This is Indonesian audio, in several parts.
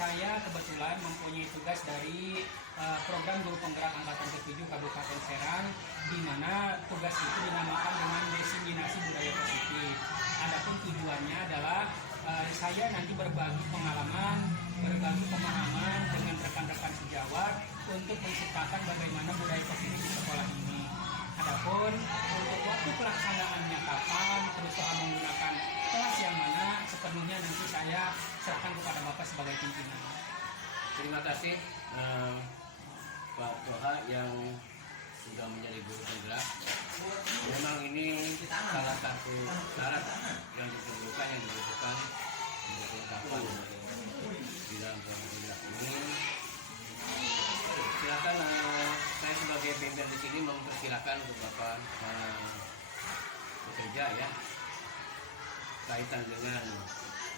saya kebetulan mempunyai tugas dari program Guru Penggerak Angkatan ke-7 Kabupaten Serang, di mana tugas itu dinamakan dengan diseminasi budaya positif. Adapun tujuannya adalah saya nanti berbagi pengalaman, berbagi pemahaman dengan rekan-rekan sejawat untuk menciptakan bagaimana budaya positif di sekolah ini. Adapun untuk waktu pelaksanaannya kapan, terus soal menggunakan kelas yang mana, sepenuhnya nanti saya serahkan kepada Bapak sebagai pimpinan. Terima kasih Pak Toha yang sudah menjadi guru penggerak. Memang ini salah satu syarat yang diperlukan untuk kelengkapan di dalam penggerak ini. Silakan saya sebagai pimpinan di sini mempersilakan untuk Bapak bekerja ya. Kaitan dengan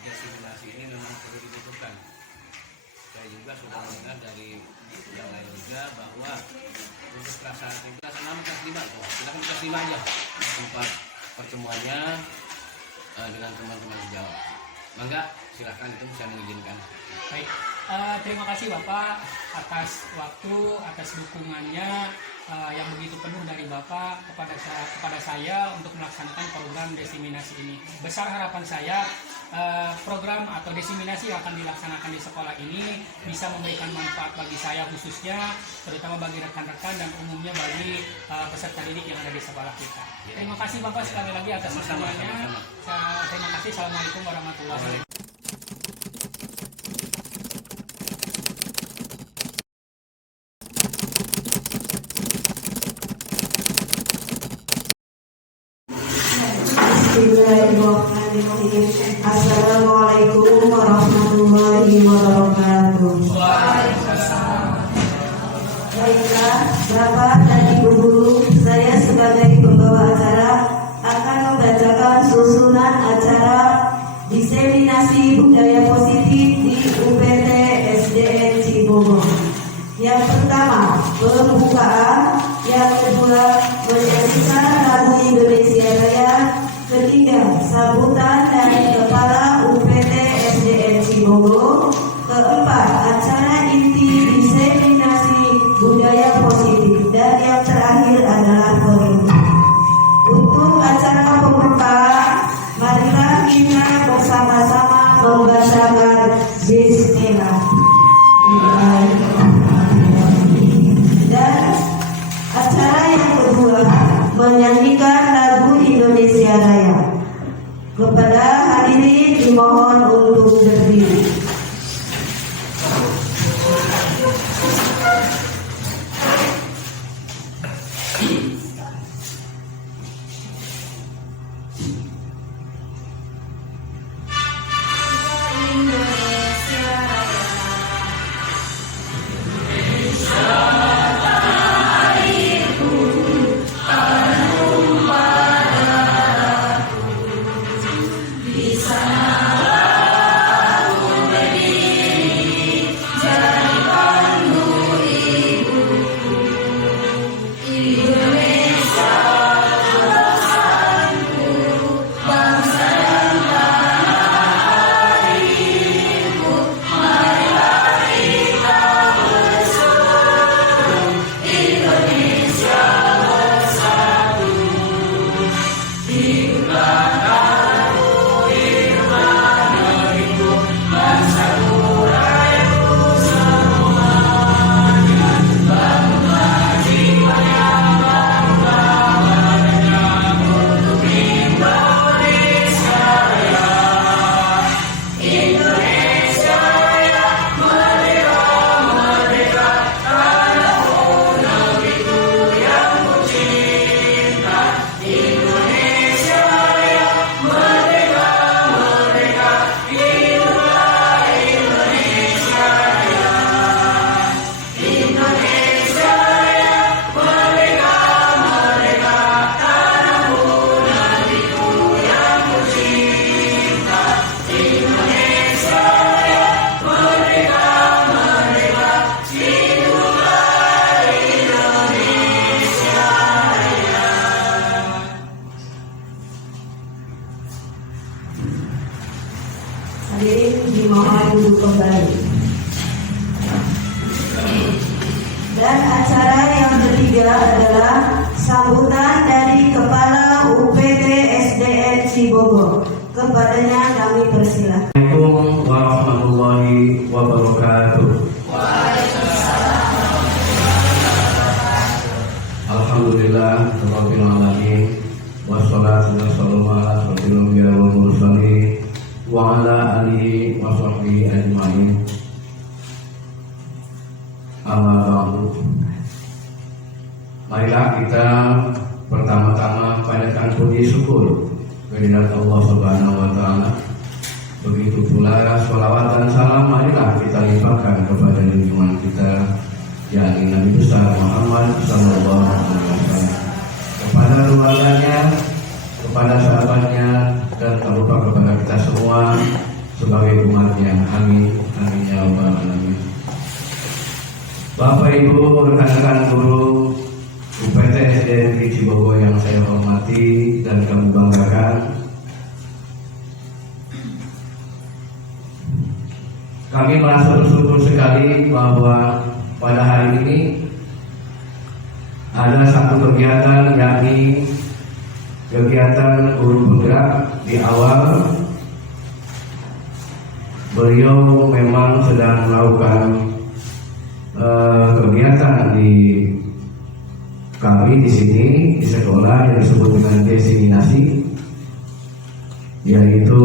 diseminasi ini memang perlu dibutuhkan. Saya juga sudah mendengar dari yang lain juga bahwa untuk kelas 5, silakan kelas 5 aja tempat pertemuannya dengan teman-teman sejawat. Mangga silakan, itu bisa mengizinkan. Baik, terima kasih Bapak atas waktu, atas dukungannya yang begitu penuh dari Bapak kepada saya untuk melaksanakan program diseminasi ini. Besar harapan saya program atau diseminasi yang akan dilaksanakan di sekolah ini bisa memberikan manfaat bagi saya khususnya, terutama bagi rekan-rekan dan umumnya bagi peserta didik yang ada di sekolah kita. Terima kasih Bapak sekali lagi atas dukungannya. Terima kasih. Assalamualaikum warahmatullahi wabarakatuh. Bismillahirrahmanirrahim. Assalamualaikum warahmatullahi wabarakatuh. Baiklah, Bapak dan Ibu Guru, saya sebagai pembawa acara akan membacakan susunan acara diseminasi budaya positif di UPT SDN Cibogor. Yang pertama, pembukaan. Yang kedua, menyanyikan lagu Indonesia Raya. Ketiga, sambutan dari Kepala UPT SDN Cibogor. Keempat, acara inti diseminasi budaya positif. Dan yang terakhir adalah penutup. Untuk acara pembukaan, marilah kita bersama-sama membacakan Bismillah. Dan acara yang kedua, menyanyikan lagu Indonesia Raya. Kepada persilahkan. Assalamualaikum warahmatullahi wabarakatuh. Alhamdulillah rabbil alamin wassalatu wassalamu ala asyrofil anbiya wal mursalin wa ala alihi wa sahbihi ajmain. Amma ba'du. Marilah kita pertama-tama panjatkan puji syukur kehadirat Allah Subhanahu wa taala. Begitu pula sholawat dan salam marilah kita limpahkan kepada junjungan kita, yakni Nabi besar Muhammad sallallahu alaihi wasallam, kepada keluarganya, kepada sahabatnya, dan tak lupa kepada kita semua sebagai umatnya. Amin, amin ya rabbal alamin. Bapak Ibu, rekan-rekan guru UPT SD Negeri Cibogor yang saya hormati dan kami banggakan, kami merasa bersyukur sekali bahwa pada hari ini ada satu kegiatan, yakni kegiatan guru penggerak. Di awal beliau memang sedang melakukan kegiatan di kami di sini di sekolah yang disebut dengan desiminasi, yaitu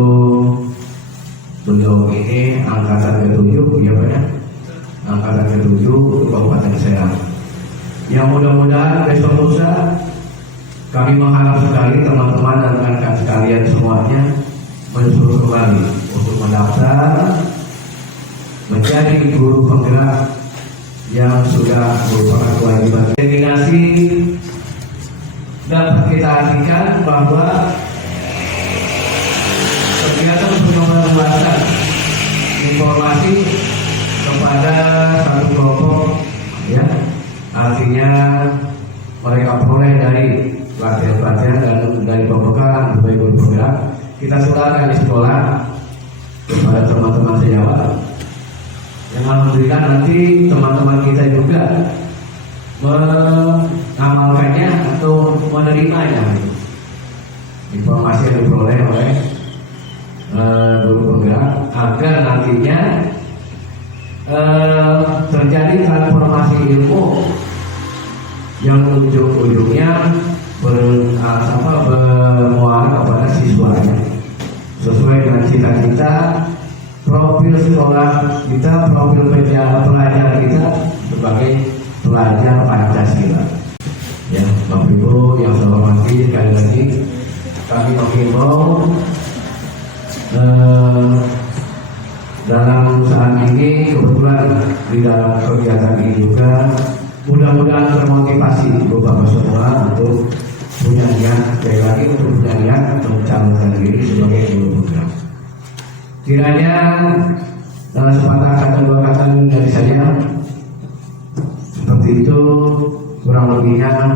beliau ini angkatan ke-7, ya Pak ya, angkatan ke-7 untuk Kabupaten Serang. Yang mudah-mudahan besok lusa kami mengharap sekali teman-teman dan rekan-rekan sekalian semuanya menyusul kembali untuk mendaftar menjadi guru penggerak yang sudah merupakan kewajiban. Desiminasi dapat kita artikan bahwa kegiatan penyebaran informasi kepada satu kelompok, ya, artinya mereka peroleh dari pelatihan-pelatihan dan dari pembekalan berbagai guru penggerak. Kita sekolahkan di sekolah kepada teman-teman sejawat. Yang alhamdulillah nanti teman-teman kita juga mengamalkannya atau menerimanya. Informasi yang diperoleh oleh guru penggerak agar nantinya terjadi transformasi ilmu yang ujung-ujungnya bermuara kepada siswanya sesuai dengan cita-cita profil sekolah kita, profil pelajar kita sebagai pelajar Pancasila. Ya, Bapak Ibu yang saya hormati, sekali lagi kami menghimbau dalam saat ini kebetulan di dalam kegiatan ini juga mudah-mudahan termotivasi Bapak semua untuk punya niat, sekali lagi untuk punya niat mencalonkan diri sebagai guru penggerak. Kiranya dalam sepatah kata dua kata dari saya seperti itu, kurang lebihnya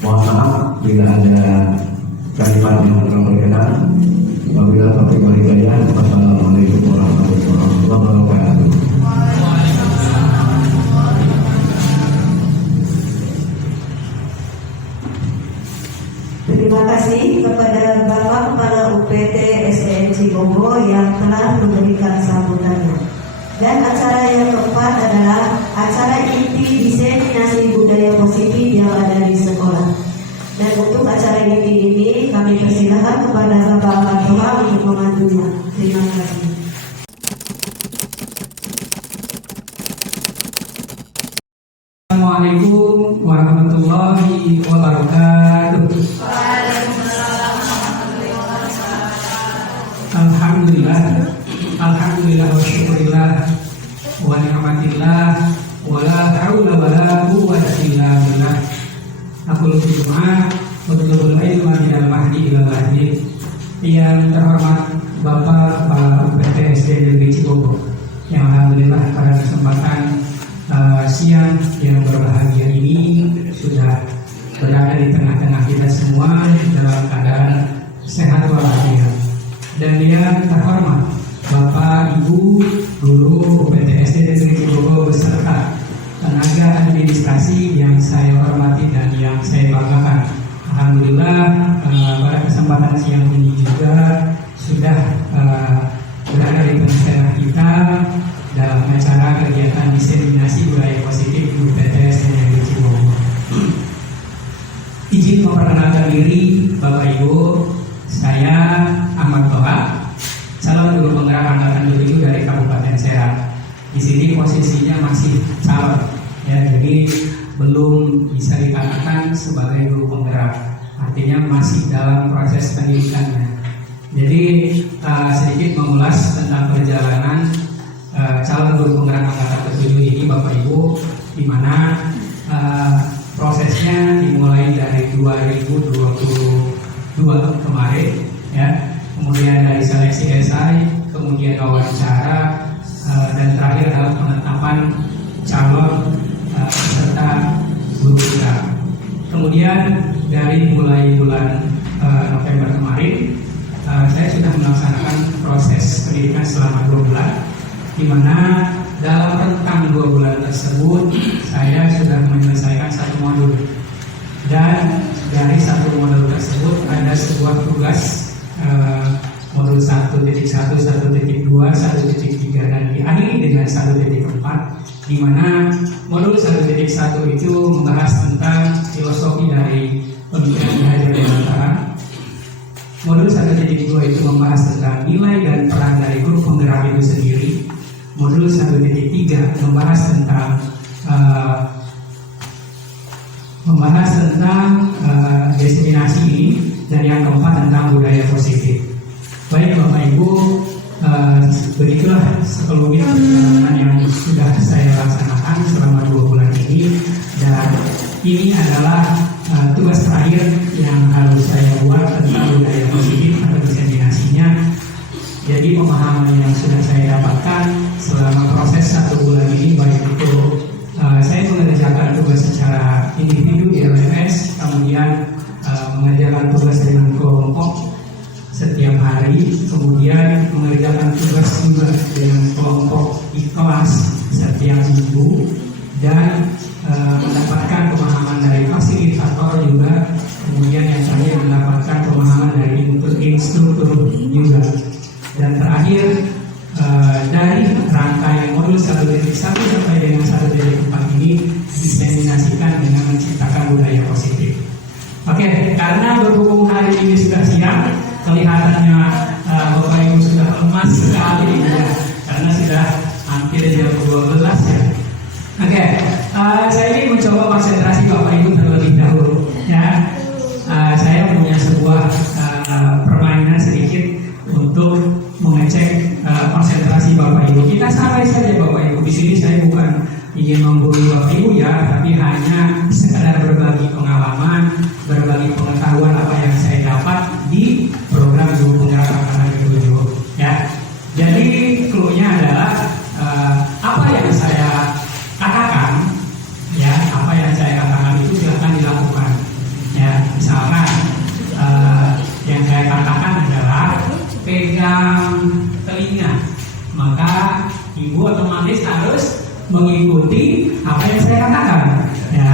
mohon maaf bila ada kalimat yang kurang berkenan. Wabillahi taufiq wal hidayah. Wassalamualaikum warahmatullahi wabarakatuh. Terima kasih kepada Bapak Kepala UPT SDN Cibogor yang telah memberikan sambutannya. Dan acara yang keempat adalah acara inti diseminasi budaya positif yang ada di sekolah. Dan untuk acara inti ini kami persilahkan kepada Bapak Ketua untuk memandunya. Terima kasih. Assalamualaikum warahmatullahi wabarakatuh. Alhamdulillah wa syukurillah wa ni'matillah wa la haula wa la quwwata illa billah. Aku berdoa untuk ilmu minal mahdi ila lahdi. Yang terhormat Bapak Kepala UPT SD Negeri Cibogor, yang alhamdulillah pada kesempatan siang yang berbahagia ini sudah berada di tengah-tengah kita semua dalam keadaan sehat walafiat. Dan yang terhormat Bapak Ibu Guru UPT SD Negeri Cibogor beserta tenaga administrasi yang saya hormati dan yang saya banggakan. Alhamdulillah pada kesempatan siang ini juga sudah acara kegiatan diseminasi budaya positif di UPT Negeri Cibubur. Izin memperkenalkan diri Bapak Ibu, saya Ahmad Toha, calon guru penggerak angkatan 7 dari Kabupaten Serang. Di sini posisinya masih calon, ya, jadi belum bisa dikatakan sebagai guru penggerak, artinya masih dalam proses pendidikannya. Jadi sedikit mengulas tentang perjalanan calon guru penggerak angkatan 7 ini Bapak Ibu, di mana prosesnya dimulai dari 2022 kemarin, ya, kemudian dari seleksi esai, kemudian wawancara, dan terakhir adalah penetapan calon peserta guru kita. Kemudian dari mulai bulan November kemarin, saya sudah melaksanakan proses pendidikan selama 2 bulan, di mana dalam rentang 2 bulan tersebut saya sudah menyelesaikan 1 modul, dan dari 1 modul tersebut ada sebuah tugas modul 1.1, 1.2, 1.3, dan diakhiri dengan 1.4, di mana modul 1.1 itu membahas tentang filosofi dari pemikiran Ki Hajar Dewantara. Modul 1.2 itu membahas tentang nilai dan peran dari guru penggerak itu sendiri. Modul 1.3 membahas tentang destinasi ini, dan yang keempat tentang budaya positif. Baik Bapak Ibu, begitulah sekelumit perjalanan yang sudah saya laksanakan selama 2 bulan ini, dan ini adalah tugas terakhir yang harus saya buat tentang budaya positif atau diseminasinya. Jadi pemahaman yang sudah saya dapatkan selama proses 1 bulan ini, baik itu saya mengerjakan tugas secara individu di LMS, kemudian mengerjakan tugas dengan kelompok setiap hari, kemudian mengerjakan tugas juga dengan kelompok di kelas setiap minggu, dan mendapatkan pemahaman dari fasilitator juga, kemudian yang terakhir mendapatkan pemahaman dari instruktur juga, dan terakhir dari rangkaian modul 1.1 sampai dengan 1.4 ini diseminasikan dengan menciptakan budaya positif. Oke, karena berhubung hari ini sudah siang, kelihatannya Bapak Ibu sudah lemas sekali, ya, karena sudah hampir jam 12 ya. Oke, saya ini mencoba konsentrasi Bapak Ibu terlebih dahulu, ya. Saya punya sebuah permainan sedikit untuk mengecek konsentrasi Bapak Ibu. Kita santai saja Bapak Ibu. Di sini saya bukan ingin menggurui Bapak Ibu, ya, tapi hanya sekadar berbagi pengalaman, berbagi pengetahuan apa yang saya dapat di program guru penggerak angkatan 7, ya. Jadi clue-nya adalah apa yang saya katakan, ya, apa yang saya katakan itu silakan dilakukan, ya. Misalkan yang saya katakan adalah pegang telinga, maka ibu otomatis harus mengikuti apa yang saya katakan, ya.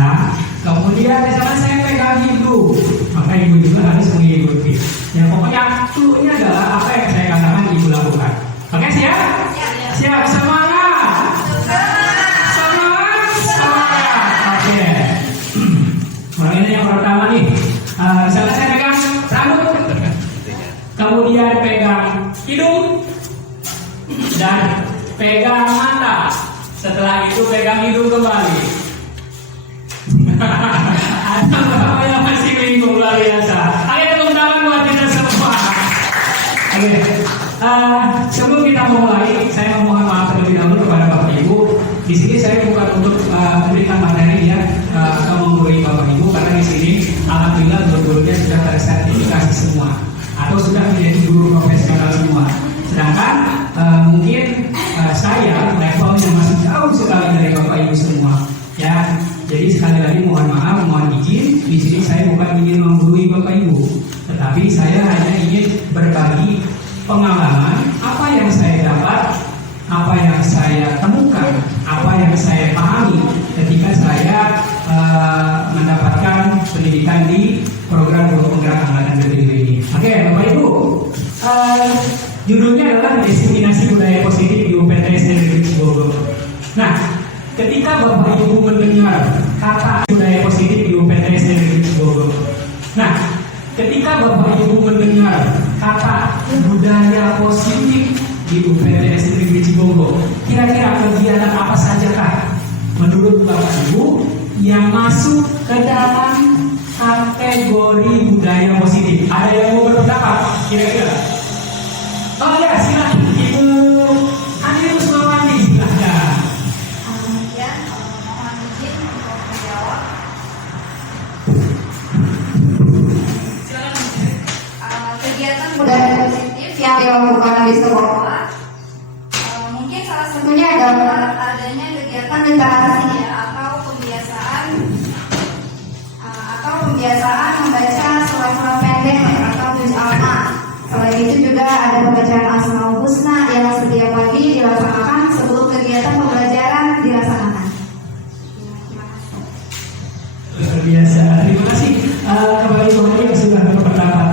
Kemudian misalnya saya pegang hidung, maka ibu juga harus mengikuti. Ya, pokoknya clue-nya adalah apa yang saya katakan ibu lakukan. Oke, siap? Siap, semangat! Semangat! Oke. Mulai yang pertama nih, misalnya saya pegang rambut, kemudian pegang hidung, dan pegang mata. Setelah itu pegang hidung kembali. Ada beberapa yang masih bingung, luar biasa. Ayo tepuk tangan buat kita semua. Oke. Sebelum kita mulai, saya mohon maaf terlebih dahulu kepada Bapak Ibu. Di sini saya bukan untuk memberikan materi, ya, atau menggurui Bapak Ibu, karena di sini alhamdulillah guru-gurunya sudah tersertifikasi semua atau sudah menjadi guru profesional semua. Sedangkan mungkin saya levelnya masih jauh sekali dari Bapak Ibu semua, ya. Jadi sekali lagi mohon maaf, mohon izin. Di sini saya bukan ingin menggurui Bapak Ibu, tetapi saya hanya ingin berbagi pengalaman apa yang saya dapat, apa yang saya temukan, apa yang saya pahami ketika saya mendapatkan pendidikan di program guru penggerak angkatan 7 ini. Oke, Bapak Ibu, judulnya adalah Diseminasi Budaya Positif di UPT Negeri Cibubur. Nah, ketika Bapak Ibu mendengar kata budaya positif di UPTS Negeri Cibogor, nah, ketika Bapak Ibu mendengar kata budaya positif di UPTS Negeri Cibogor, kira-kira kegiatan apa sajakah menurut Bapak Ibu yang masuk ke dalam kategori budaya positif? Ada yang mau berpendapat kira-kira? Oh ya, silakan Ibu Ani Rusmawati, silakan. Kemudian mohon izin untuk menjawab. Kegiatan budaya positif yang dilakukan di sekolah, mungkin salah satunya adalah adanya kegiatan literasi ya, atau membaca surat-surat pendek atau juz amma. Selain itu juga ada pembacaan Asmaul Husna yang setiap pagi dilaksanakan sebelum kegiatan pembelajaran dilaksanakan. Luar biasa, terima kasih kepada Ibu Ani yang sudah berpendapat.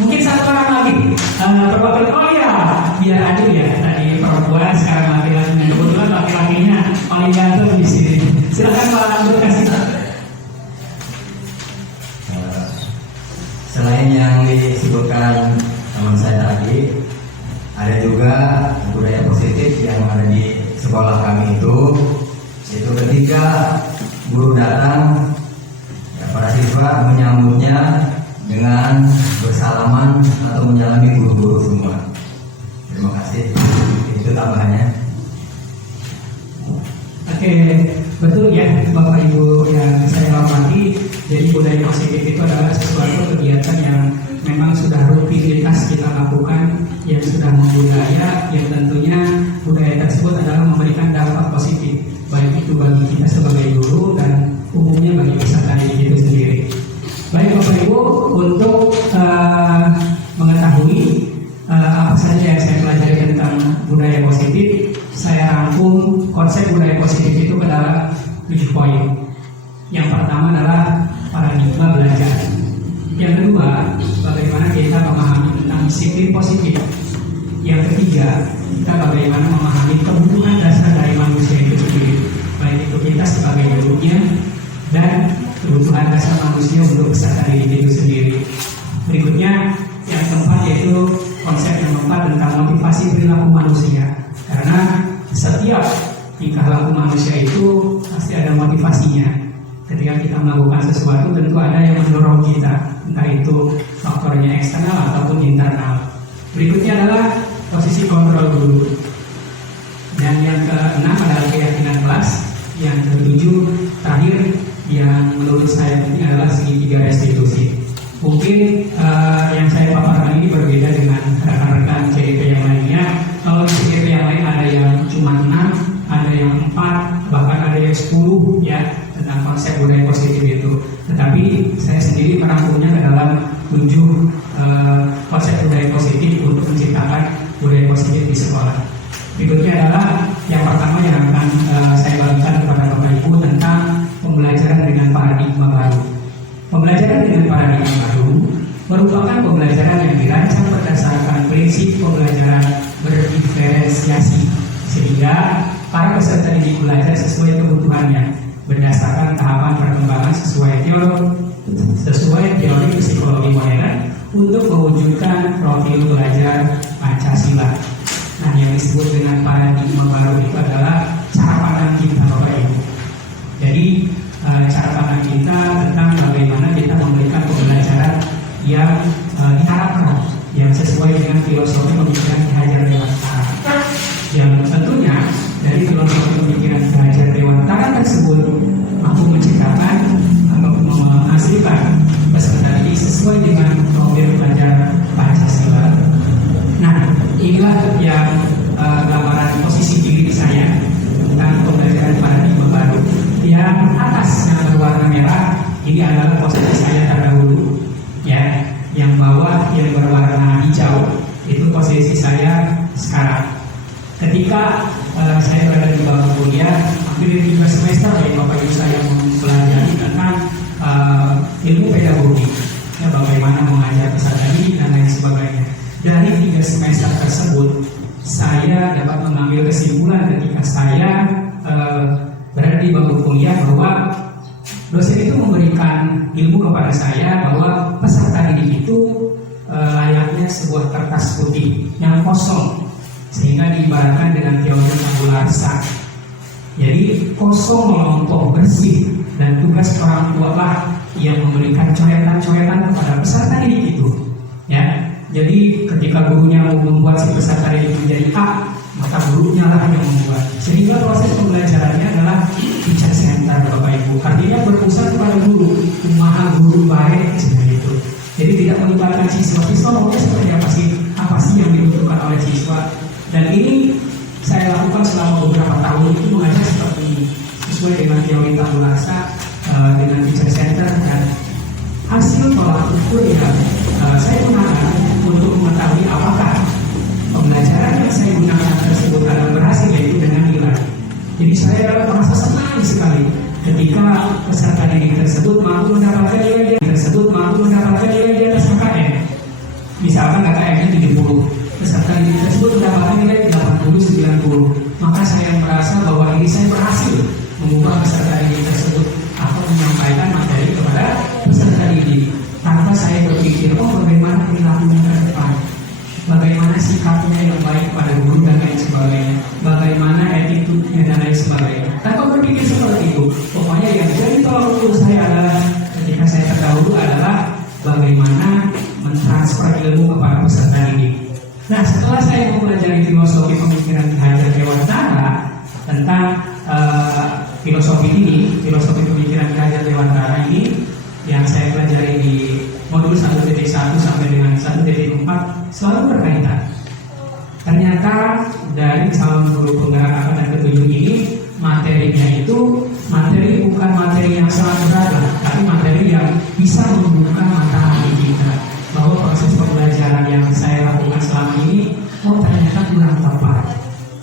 Mungkin satu orang lagi, perwakilan, oh ya, biar adil ya, tadi perempuan sekarang laki-laki, kebetulan laki-lakinya paling ganteng di sini. Silakan Pak Abdul kasih. Selain yang disebutkan teman saya tadi, ada juga budaya positif yang ada di sekolah kami itu ketika guru datang, ya, para siswa menyambutnya dengan bersalaman atau menyalami guru-guru semua. Terima kasih. Itu tambahannya. Oke, betul ya Bapak Ibu yang saya hormati. Jadi budaya positif itu adalah sesuatu kegiatan yang memang sudah rutinitas kita lakukan, yang sudah membudaya, yang tentunya budaya tersebut adalah memberikan dampak positif, baik itu bagi kita sebagai guru dan umumnya bagi peserta didik itu sendiri. Baik Bapak Ibu, untuk mengetahui apa saja yang saya pelajari tentang budaya positif, saya rangkum konsep budaya positif itu ke dalam 7 poin. Yang pertama adalah paradigma belajar. Yang kedua, bagaimana kita memahami tentang disiplin positif. Yang ketiga, kita bagaimana memahami kebutuhan dasar dari manusia itu sendiri, baik itu kita sebagai gurunya dan kebutuhan dasar manusia untuk peserta didik itu sendiri. Berikutnya, yang keempat yaitu konsep yang keempat tentang motivasi perilaku manusia. Karena setiap tingkah laku manusia itu pasti ada motivasinya. Ketika kita melakukan sesuatu tentu ada yang mendorong kita, entah itu faktornya eksternal ataupun internal. Berikutnya adalah posisi kontrol dulu. Dan yang keenam adalah keyakinan kelas. Yang ketujuh terakhir yang menurut saya penting adalah segitiga restitusi. Mungkin yang saya paparkan ini berbeda dengan rekan-rekan CDP yang lainnya. Kalau di CDP yang lain ada yang cuma 6, ada yang 4, bahkan ada yang 10 ya tentang konsep budaya positif itu. Tetapi saya sendiri merangkumnya ke dalam 7 konsep budaya positif untuk menciptakan budaya positif di sekolah. Berikutnya adalah yang pertama yang akan saya bagikan kepada Bapak Ibu tentang pembelajaran dengan paradigma baru. Pembelajaran dengan paradigma baru merupakan pembelajaran yang dirancang berdasarkan prinsip pembelajaran berdiferensiasi, sehingga para peserta didik belajar sesuai kebutuhannya berdasarkan tahapan perkembangan sesuai teori psikologi modern untuk mewujudkan profil belajar Pancasila. Nah, yang disebut dengan paradigma baru itu adalah cara pandang kita, Bapak Ibu. Jadi cara pandang kita tentang bagaimana kita memberikan pembelajaran yang diharapkan, yang sesuai dengan filosofi pemikiran Ki Hajar Dewantara. Yang tentunya dari filosofi pemikiran Ki Hajar Dewantara tersebut mampu menciptakan atau menghasilkan peserta didik sesuai dengan profil belajar Pancasila. Nah, inilah yang gambaran posisi diri saya tentang pembelajaran paradigma baru. Yang atas yang berwarna merah ini adalah posisi saya terdahulu, ya. Yang bawah yang berwarna hijau itu posisi saya sekarang. Ketika saya berada di bangku kuliah, hampir 3 semester ya Bapak Ibu saya mempelajari tentang ilmu pedagogi, ya, bagaimana mengajar peserta didik dan lain sebagainya. Dari 3 semester tersebut, saya dapat mengambil kesimpulan ketika saya kuliah bahwa dosen itu memberikan ilmu kepada saya bahwa peserta didik itu layaknya sebuah kertas putih yang kosong, sehingga diibaratkan dengan teori tabula rasa. Jadi kosong, melontok, bersih, dan tugas orang tua lah yang memberikan coretan-coretan kepada peserta didik itu. Ya, jadi ketika gurunya mau membuat si peserta didik menjadi A, maka gurunya lah yang membuat. Sehingga proses pembelajarannya adalah teacher center, Bapak Ibu. Artinya berpusat kepada guru, kumaha guru baik seperti itu. Jadi tidak melibatkan siswa maunya seperti apa sih yang dibutuhkan oleh siswa. Dan ini saya lakukan selama beberapa tahun, itu mengajar seperti ini, sesuai dengan teori tabula rasa, dengan teacher center, dan hasil tolak ukur yang saya gunakan untuk mengetahui apakah pembelajaran yang saya gunakan tersebut akan berhasil, yaitu dengan nilai. Jadi saya merasa senang sekali ketika peserta didik tersebut mampu mendapatkan nilai di atas KKM. Misalkan KKM-nya 70, peserta didik tersebut mendapatkan nilai 80-90, maka saya merasa bahwa ini saya berhasil mengubah peserta didik tersebut atau menyampaikan materi kepada peserta didik tanpa saya berpikir, bagaimana perilakunya ke depan, bagaimana sikapnya yang baik pada guru dan lain sebagainya, bagaimana attitude-nya dan lain sebagainya. Tanpa berpikir seperti itu, pokoknya yang jadi tolak ukur saya adalah ketika saya terdahulu adalah bagaimana mentransfer ilmu kepada peserta didik. Nah, setelah saya mempelajari filosofi pemikiran Ki Hajar Dewantara tentang filosofi pemikiran Ki Hajar Dewantara ini yang saya pelajari di modul 1.1 sampai dengan 1.4 selalu berkaitan. Ternyata dari calon guru penggerak angkatan ke-7 ini, materinya itu bukan materi yang sangat berat, tapi materi yang bisa membuka mata hati kita bahwa proses pembelajaran yang saya lakukan selama ini ternyata kurang tepat.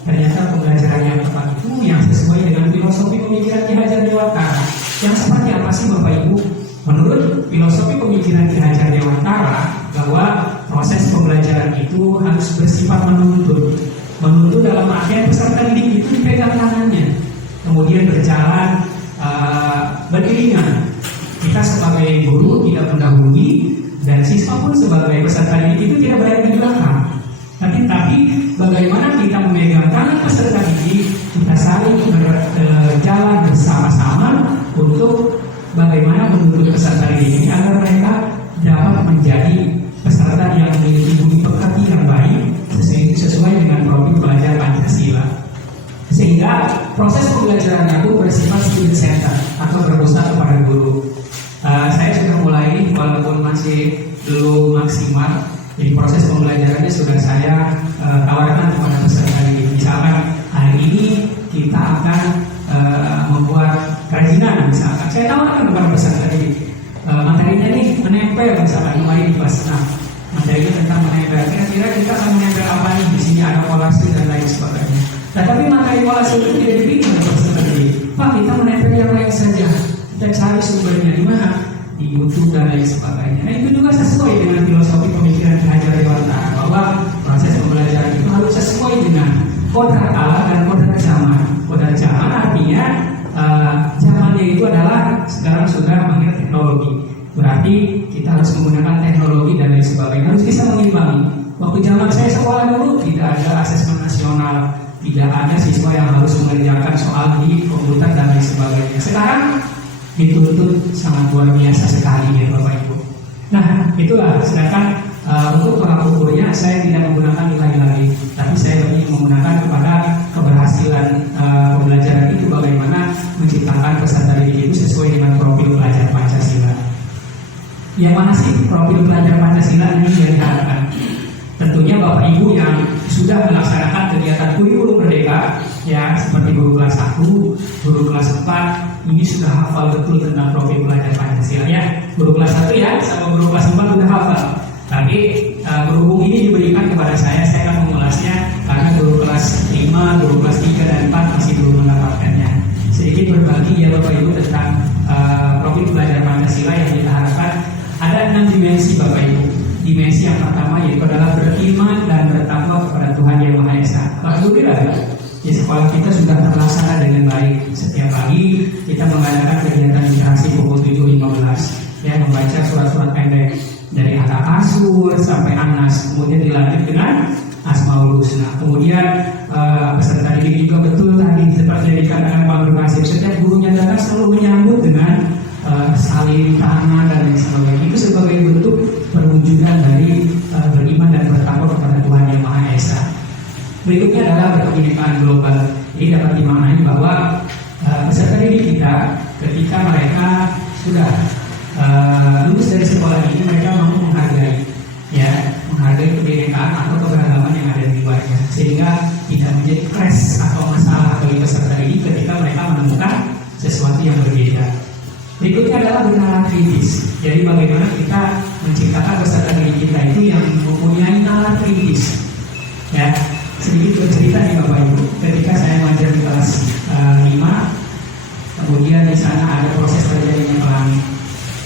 Ternyata pembelajaran yang tepat itu yang sesuai dengan filosofi pemikiran Ki Hajar Dewantara. Yang seperti apa sih Bapak Ibu? Menurut filosofi pemikiran Ki Hajar Dewantara, bahwa proses pembelajaran itu harus bersifat menuntut dalam artian peserta didik itu dipegang tangannya, kemudian berjalan beriringan. Kita sebagai guru tidak mendahului, dan siswa pun sebagai peserta didik itu tidak berada di belakang. Tapi bagaimana kita memegang tangan peserta didik, kita saling berjalan bersama-sama untuk bagaimana menuntut peserta didik ini agar mereka dapat menjadi peserta yang memiliki budi pekerti yang baik sesuai dengan profil pelajar Pancasila. Sehingga proses pembelajarannya pun bersifat student center atau berpusat kepada guru. Saya sudah mulai walaupun masih belum maksimal, jadi proses pembelajarannya sudah saya tawarkan kepada peserta didik. Misalkan hari ini kita akan membuat kerajinan, misalkan saya tawarkan kepada peserta didik, materinya nih menempel, misalkan kemarin di kelas 6 materinya tentang menempel, kira-kira kita akan menempel apa nih, di sini ada kolase dan lain sebagainya. Tetapi materi kolase itu tidak diberikan oleh peserta didik. Pak, kita menempel yang lain saja, kita cari sumbernya di mana, di YouTube dan lain sebagainya. Nah, itu juga sesuai dengan filosofi pemikiran Ki Hajar Dewantara bahwa proses pembelajaran itu harus sesuai dengan kodrat Allah dan kodrat zaman. Kodrat zaman artinya zamannya itu adalah sekarang sudah mengenai teknologi. Berarti kita harus menggunakan teknologi dan lain sebagainya, harus bisa mengimbangi. Waktu zaman saya sekolah dulu tidak ada asesmen nasional, tidak ada siswa yang harus mengerjakan soal di komputer dan lain sebagainya. Sekarang dituntut sangat luar biasa sekali ya Bapak Ibu. Nah itulah, sedangkan untuk tolak ukurnya saya tidak menggunakan nilai lagi, tapi saya lebih menggunakan kepada keberhasilan pembelajaran itu, bagaimana menciptakan peserta didik itu sesuai dengan profil pelajar Pancasila. Yang mana sih profil pelajar Pancasila ini yang diharapkan? Tentunya Bapak Ibu yang sudah melaksanakan kegiatan kurikulum merdeka, ya seperti guru kelas 1, guru kelas 4, ini sudah hafal betul tentang profil pelajar Pancasila ya. Guru kelas 1 ya, sama guru kelas 4 sudah hafal. Tapi berhubung ini diberikan kepada saya akan mengulasnya karena guru kelas 5, guru kelas 3 dan 4 masih belum mendapatkannya. Sedikit berbagi ya Bapak Ibu tentang profil pelajar Pancasila yang kita harapkan. Ada 6 dimensi Bapak Ibu. Dimensi yang pertama yaitu adalah beriman dan bertakwa kepada Tuhan Yang Maha Esa. Alhamdulillah ya, di sekolah kita sudah terlaksana dengan baik. Setiap pagi kita kita mengadakan kegiatan literasi pukul 7.15, ya, membaca surat-surat pendek dari Al-Kasur sampai Anas, kemudian dilanjut dengan Asmaul Husna. Kemudian peserta didik juga betul tadi seperti yang dikatakan Pak Guru Hasim, setiap gurunya datang selalu menyambut dengan saling tangan dan lain sebagainya. Itu sebagai bentuk perwujudan dari beriman dan bertakwa kepada Tuhan Yang Maha Esa. Berikutnya adalah berkebinekaan global. Ini dapat dimaknai bahwa peserta didik kita ketika mereka sudah lulus dari sekolah ini, mereka mampu menghargai, ya, menghargai kebinekaan atau keberagaman yang ada di luarnya, sehingga tidak menjadi crash atau masalah bagi peserta didik ketika mereka menemukan sesuatu yang berbeda. Berikutnya adalah bernalar kritis. Jadi bagaimana kita menciptakan peserta didik kita itu yang mempunyai nalar kritis. Ya, sedikit bercerita nih Bapak Ibu. Ketika saya mengajar di kelas 5, kemudian di sana ada proses terjadinya pelangi.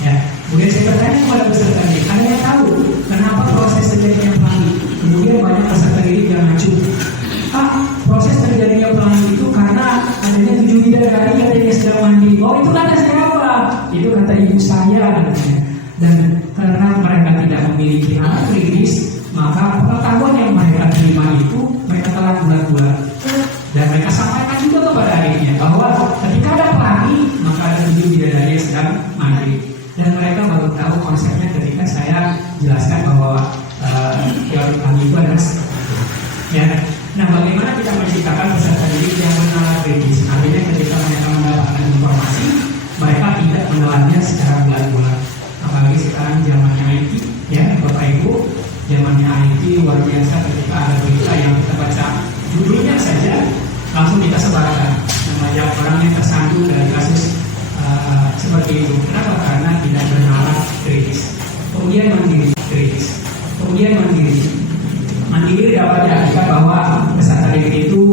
Ya, kemudian saya bertanya kepada peserta didik, ada yang tahu kenapa proses terjadinya pelangi? Kemudian banyak peserta didik yang ngacu. Proses terjadinya pelangi itu karena adanya 7 bidadari katanya sedang mandi. Oh, itu kata siapa? Itu kata ibu saya katanya. Dan karena mereka tidak memiliki nalar kritis, maka pengetahuan yang mereka terima itu mereka telah bulat-bulat. Dan mereka sampaikan juga kepada adiknya bahwa ketika ada pelangi, maka ada 7 bidadari yang sedang mandi. Dan mereka baru tahu konsepnya ketika saya jelaskan bahwa teori pelangi itu adalah seperti itu. Ya. Nah, bagaimana kita menciptakan peserta didik yang bernalar kritis? Artinya ketika mereka mendapatkan informasi, mereka tidak menelannya secara bulat-bulat. Apalagi sekarang zamannya IT, ya Bapak Ibu, zamannya IT luar biasa. Ketika ada berita yang kita baca judulnya saja, langsung kita sebarkan. Banyak orang yang tersandung dari kasus seperti itu. Kenapa? Karena tidak bernalar kritis. Kemudian mandiri kritis. Kemudian mandiri dapat diartikan bahwa peserta didik itu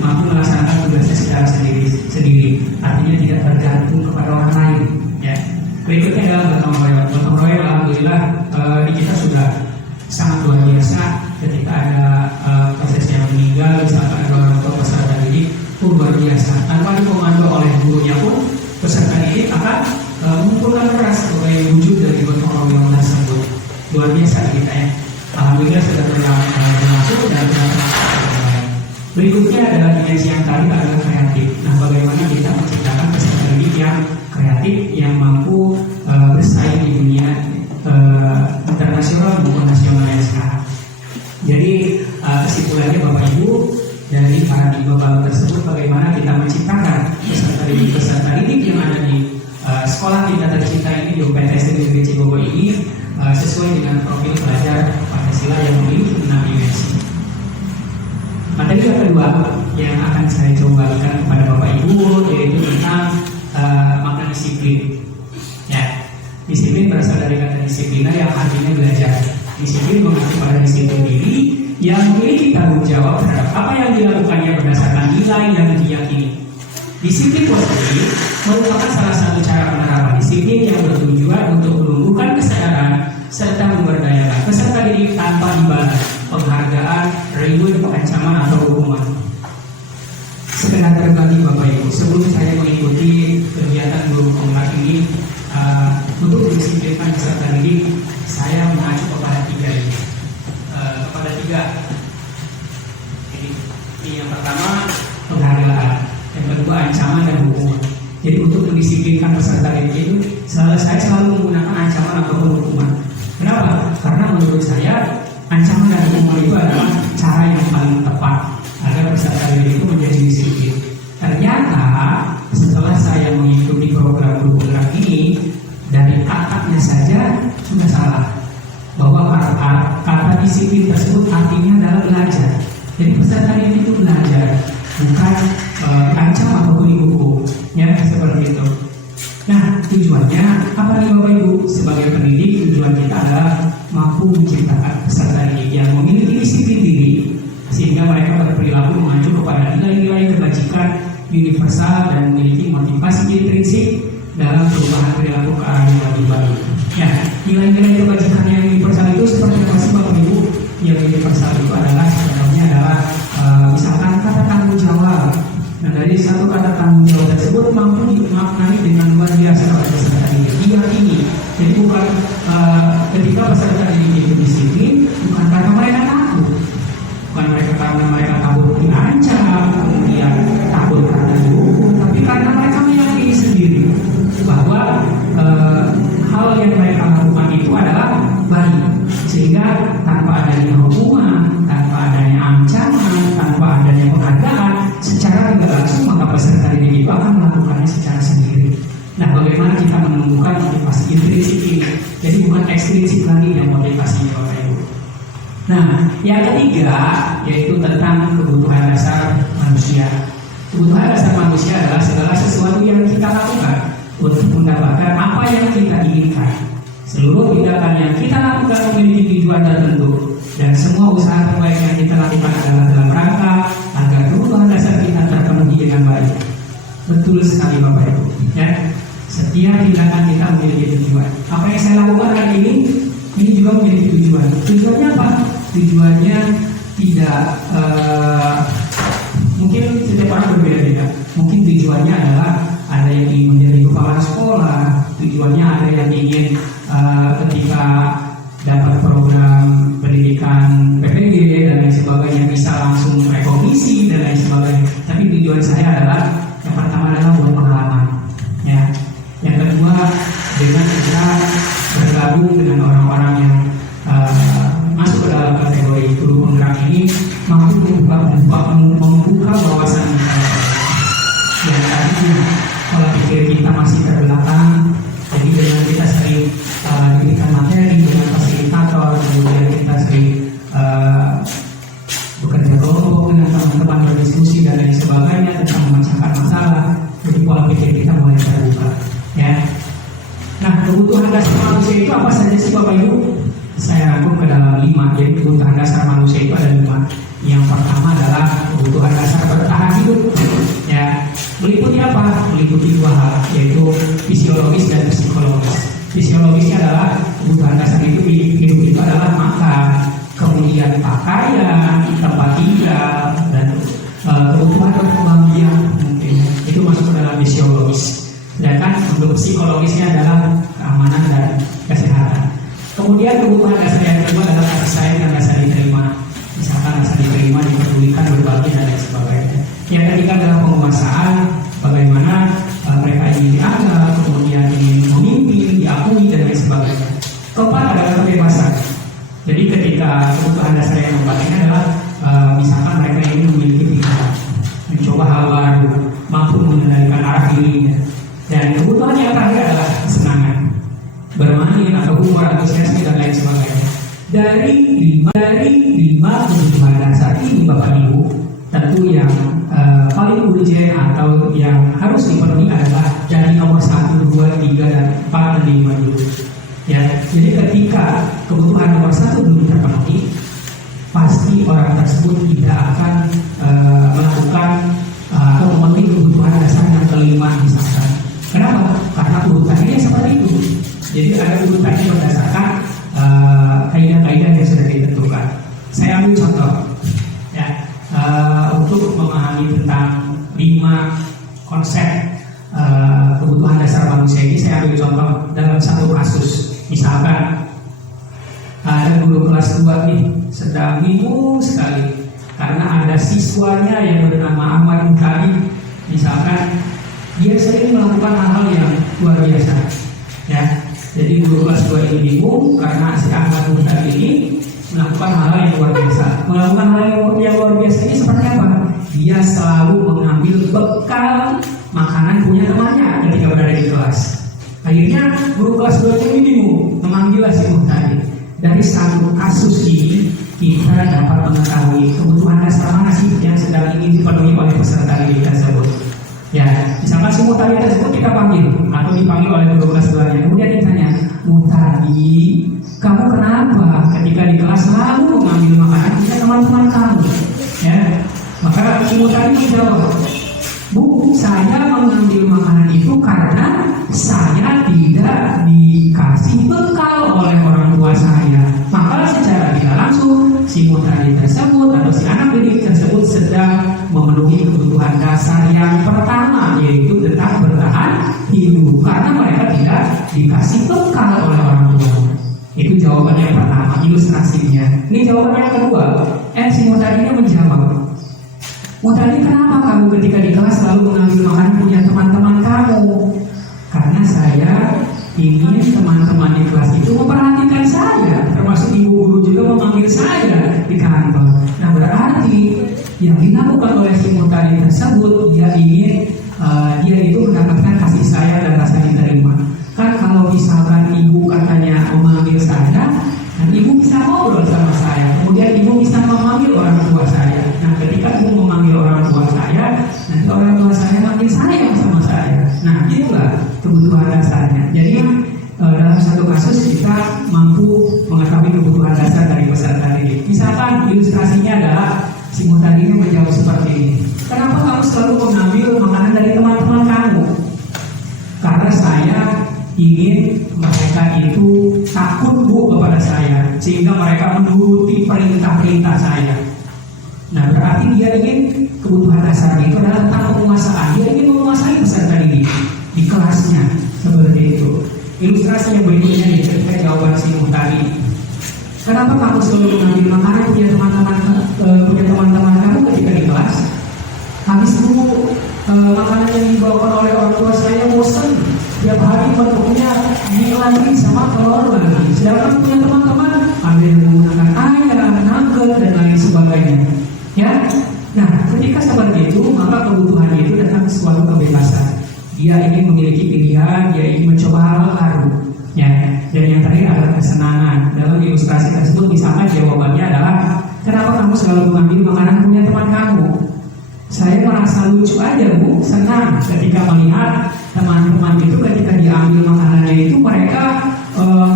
mampu melaksanakan tugasnya secara sendiri, artinya tidak tergantung kepada orang lain. Ya. Berikutnya adalah gotong royong. Gotong royong alhamdulillah di kita sudah sangat luar biasa. Ketika ada proses yang meninggal, misalkan ada orang tua peserta didik, luar biasa. Tanpa dikomando oleh gurunya pun, peserta didik akan mengumpulkan beras sebagai wujud dari gotong royong tersebut. Luar biasa kita ya. Alhamdulillah sudah berlangsung dan berikutnya adalah dimensi yang tadi adalah kreatif. Nah, bagaimana kita menciptakan peserta didik yang kreatif, yang mampu bersaing di dunia internasional maupun nasional yang sekarang. Jadi kesimpulannya Bapak Ibu, dari paradigma baru tersebut, bagaimana kita menciptakan peserta didik yang ada di sekolah kita tercinta ini di UPTS Negeri Cibogo ini sesuai dengan profil pelajar Pancasila yang memiliki 6 dimensi. Materi yang kedua yang akan saya coba berikan kepada Bapak Ibu yaitu tentang makna disiplin. Ya, disiplin berasal dari kata disiplina yang artinya belajar. Disiplin mengacu pada disiplin diri yang memiliki tanggung jawab terhadap apa yang dilakukannya berdasarkan nilai yang diyakini. Disiplin positif merupakan salah satu cara penerapan disiplin yang bertujuan untuk menumbuhkan kesadaran serta memberdayakan peserta didik tanpa imbalan, penghargaan, reward, ancaman atau hukuman. Sekedar berbagi Bapak Ibu, sebelum saya mengikuti kegiatan guru penggerak ini untuk mendisiplinkan peserta didik, saya mengacu kepada 3 ini. Kepada 3. Ini yang pertama penghargaan. Yang kedua ancaman dan hukuman. Jadi untuk mendisiplinkan peserta didik itu saya selalu menggunakan ancaman ataupun hukuman. Kenapa? Karena menurut saya ancaman dan hukuman itu adalah cara yang paling tepat agar peserta didik itu menjadi disiplin. Ternyata setelah saya mengikuti program guru penggerak ini, dari kata-katanya saja sudah salah. Bahwa kata disiplin tersebut artinya adalah belajar. Jadi peserta didik itu belajar, bukan diancam ataupun dihukum, ya seperti itu. Nah, tujuannya apa nih Bapak Ibu? Sebagai pendidik, tujuan kita adalah mampu menciptakan peserta didik yang memiliki disiplin diri, sehingga mereka berperilaku mengacu kepada nilai-nilai kebajikan universal dan memiliki motivasi intrinsik dalam perubahan perilaku ke arah yang lebih baik. Ya, nilai-nilai kebajikan yang universal itu seperti apa sih Bapak Ibu? Yang universal itu adalah contohnya adalah misalkan kata tanggung jawab. Nah, dari satu kata tanggung jawab tersebut mampu dimaknai kita menumbuhkan motivasi intrinsik ini. Jadi bukan ekstrinsik lagi yang motivasinya Bapak Ibu. Nah, yang ketiga yaitu tentang kebutuhan dasar manusia. Kebutuhan dasar manusia adalah segala sesuatu yang kita lakukan untuk mendapatkan apa yang kita inginkan. Seluruh tindakan yang kita lakukan memiliki tujuan tertentu, dan semua usaha terbaik yang kita lakukan adalah dalam rangka agar kebutuhan dasar kita terpenuhi dengan baik. Betul sekali Bapak Ibu. Ya, setiap tindakan kita memiliki tujuan. Apa yang saya lakukan hari ini juga memiliki tujuan. Tujuannya apa? Tujuannya tidak mungkin setiap orang berbeda-beda. Mungkin tujuannya adalah ada yang ingin menjadi kepala sekolah, tujuannya ada yang ingin ketika dapat program pendidikan PPG dan lain sebagainya bisa langsung rekognisi dan lain sebagainya. Tapi tujuan saya adalah yang pertama adalah buat pengalaman, ya. Yang kedua dengan kita bergabung dengan orang-orang yang masuk ke dalam kategori guru penggerak ini mampu membuka wawasan yang tadinya pola pikir kita masih terbelakang. Jadi dengan kita sering diberikan materi dengan fasilitator, kemudian kita sering bekerja kelompok dengan teman-teman, berdiskusi dan lain sebagainya tentang memecahkan masalah, jadi pola pikir kita mulai terbuka, ya. Nah, kebutuhan dasar manusia itu apa saja sih Bapak Ibu? Saya rangkum ke dalam 5. Jadi kebutuhan dasar manusia itu ada 5. Yang pertama adalah kebutuhan dasar bertahan hidup, ya. Meliputi apa? Meliputi 2 hal, yaitu fisiologis dan psikologis. Fisiologisnya adalah kebutuhan dasar hidup itu adalah makan, kemudian pakaian, tempat tinggal, dan kebutuhan berkembang biak mungkin itu masuk ke dalam fisiologis. Sedangkan untuk psikologisnya adalah keamanan dan kesehatan. Kemudian kebutuhan dasar yang kedua adalah kasih sayang dan rasa diterima. Misalkan rasa diterima, diperdulikan, berbagi dan lain sebagainya. Yang ketiga adalah penguasaan, bagaimana mereka ingin dianggap, kemudian ingin memimpin, diakui dan lain sebagainya. Keempat adalah kebebasan. Jadi ketika kebutuhan dasar yang keempat ini adalah misalkan mereka ingin memiliki pikiran, mencoba hal baru, mampu mengendalikan arah dirinya. Dan kebutuhan yang terakhir adalah kesenangan, bermain atau humor, antusiasme dan lain sebagainya. Dari lima kebutuhan dasar ini Bapak Ibu, tentu yang paling urgent atau yang harus dipenuhi adalah dari nomor 1, 2, 3, dan 4 dan 5 dulu. Ya, jadi ketika kebutuhan nomor 1 belum terpenuhi, pasti orang tersebut tidak akan melakukan atau memenuhi kebutuhan dasar yang kelima misalkan. Kenapa? Karena urutannya seperti itu. Jadi ada urutannya berdasarkan kaidah-kaidah yang sudah ditentukan. Saya ambil contoh, ya, untuk memahami tentang 5 konsep kebutuhan dasar manusia ini. Saya ambil contoh dalam satu kasus. Misalkan ada guru kelas 2 nih sedang bingung sekali karena ada siswanya yang bernama Ahmad Mukari. Misalkan dia sering melakukan hal-hal yang luar biasa, ya. Jadi guru kelas 2 ini bingung karena si Ahmad Mukari ini melakukan hal yang luar biasa. Melakukan hal yang luar biasa ini seperti apa? Dia selalu mengambil bekal makanan punya temannya ketika berada di kelas. Akhirnya guru kelas 2 ini bingung, memanggillah si Muhtadi. Dari satu kasus ini kita dapat mengetahui kebutuhan dasar mana sih yang sedang ingin dipenuhi oleh peserta didik tersebut. Ya, misalkan si Muhtadi tersebut kita panggil atau dipanggil oleh guru kelas 2-nya. Kemudian ditanya, Muhtadi, kamu kenapa ketika di kelas selalu mengambil makanan punya teman-teman kamu? Ya, maka si Muhtadi menjawab, Bu, saya mengambil makanan itu karena saya tidak dikasih bekal oleh orang tua saya. Maka secara tidak langsung si Muhtadi tersebut atau si anak didik tersebut sedang memenuhi kebutuhan dasar yang pertama, yaitu tentang bertahan hidup karena mereka tidak dikasih bekal oleh orang tua. Itu jawaban yang pertama, ilustrasinya. Ini jawaban yang kedua. Si Muhtadinya menjawab, Muhtadi, kenapa kamu ketika di kelas selalu mengambil makanan punya teman-teman kamu? Karena saya ingin teman-teman di kelas itu memperhatikan saya, termasuk ibu guru juga memanggil saya di kantor. Nah, berarti yang dilakukan oleh si Muhtadi tersebut, dia ingin dia itu mendapatkan kasih sayang dan rasa diterima. kebutuhan dasar dari peserta didik. Misalkan ilustrasinya adalah si tadi menjawab seperti ini. Kenapa kamu selalu mengambil makanan dari teman-teman kamu? Karena saya ingin mereka itu takut Bu kepada saya, sehingga mereka menuruti perintah-perintah saya. Nah, berarti dia ingin kebutuhan dasarnya itu adalah tentang penguasaan. Dia ingin menguasai peserta didik di kelasnya, seperti itu. Ilustrasi yang berikutnya nih, ketika jawaban si tadi. Kenapa kamu selalu mengambil makanan punya teman-teman kamu ketika di kelas? Habis itu makanan yang dibawakan oleh orang tua saya bosan. Tiap hari bentuknya mie lagi sama telur lagi. Sedangkan punya teman-teman ambil menggunakan ayam, nugget dan lain sebagainya. Ya, nah ketika seperti itu maka kebutuhannya itu datang suatu kebebasan. Dia ingin memiliki pilihan, dia ingin mencoba hal baru. Ya, dan yang terakhir adalah kesenangan. Dalam ilustrasi tersebut misalkan jawabannya adalah kenapa kamu selalu mengambil makanan punya teman kamu? Saya merasa lucu aja Bu, senang ketika melihat teman-teman itu ketika diambil makanannya itu mereka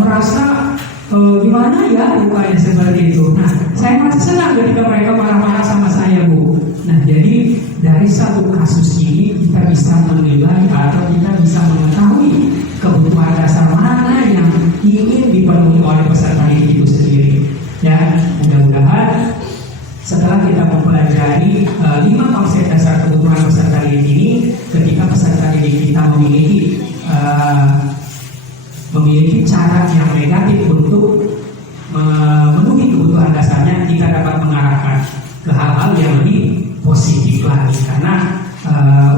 merasa gimana ya rupanya seperti itu. Nah, saya merasa senang ketika mereka marah-marah sama saya Bu. Nah, jadi dari satu kasus ini kita bisa menilai atau kita bisa mengetahui kebutuhan dasar mana yang ingin dipenuhi oleh peserta didik itu sendiri. Ya, mudah-mudahan setelah kita mempelajari 5 konsep dasar kebutuhan peserta didik ini, ketika peserta didik kita memiliki cara yang negatif untuk memenuhi kebutuhan dasarnya, kita dapat mengarahkan ke hal-hal yang lebih positif lagi. Karena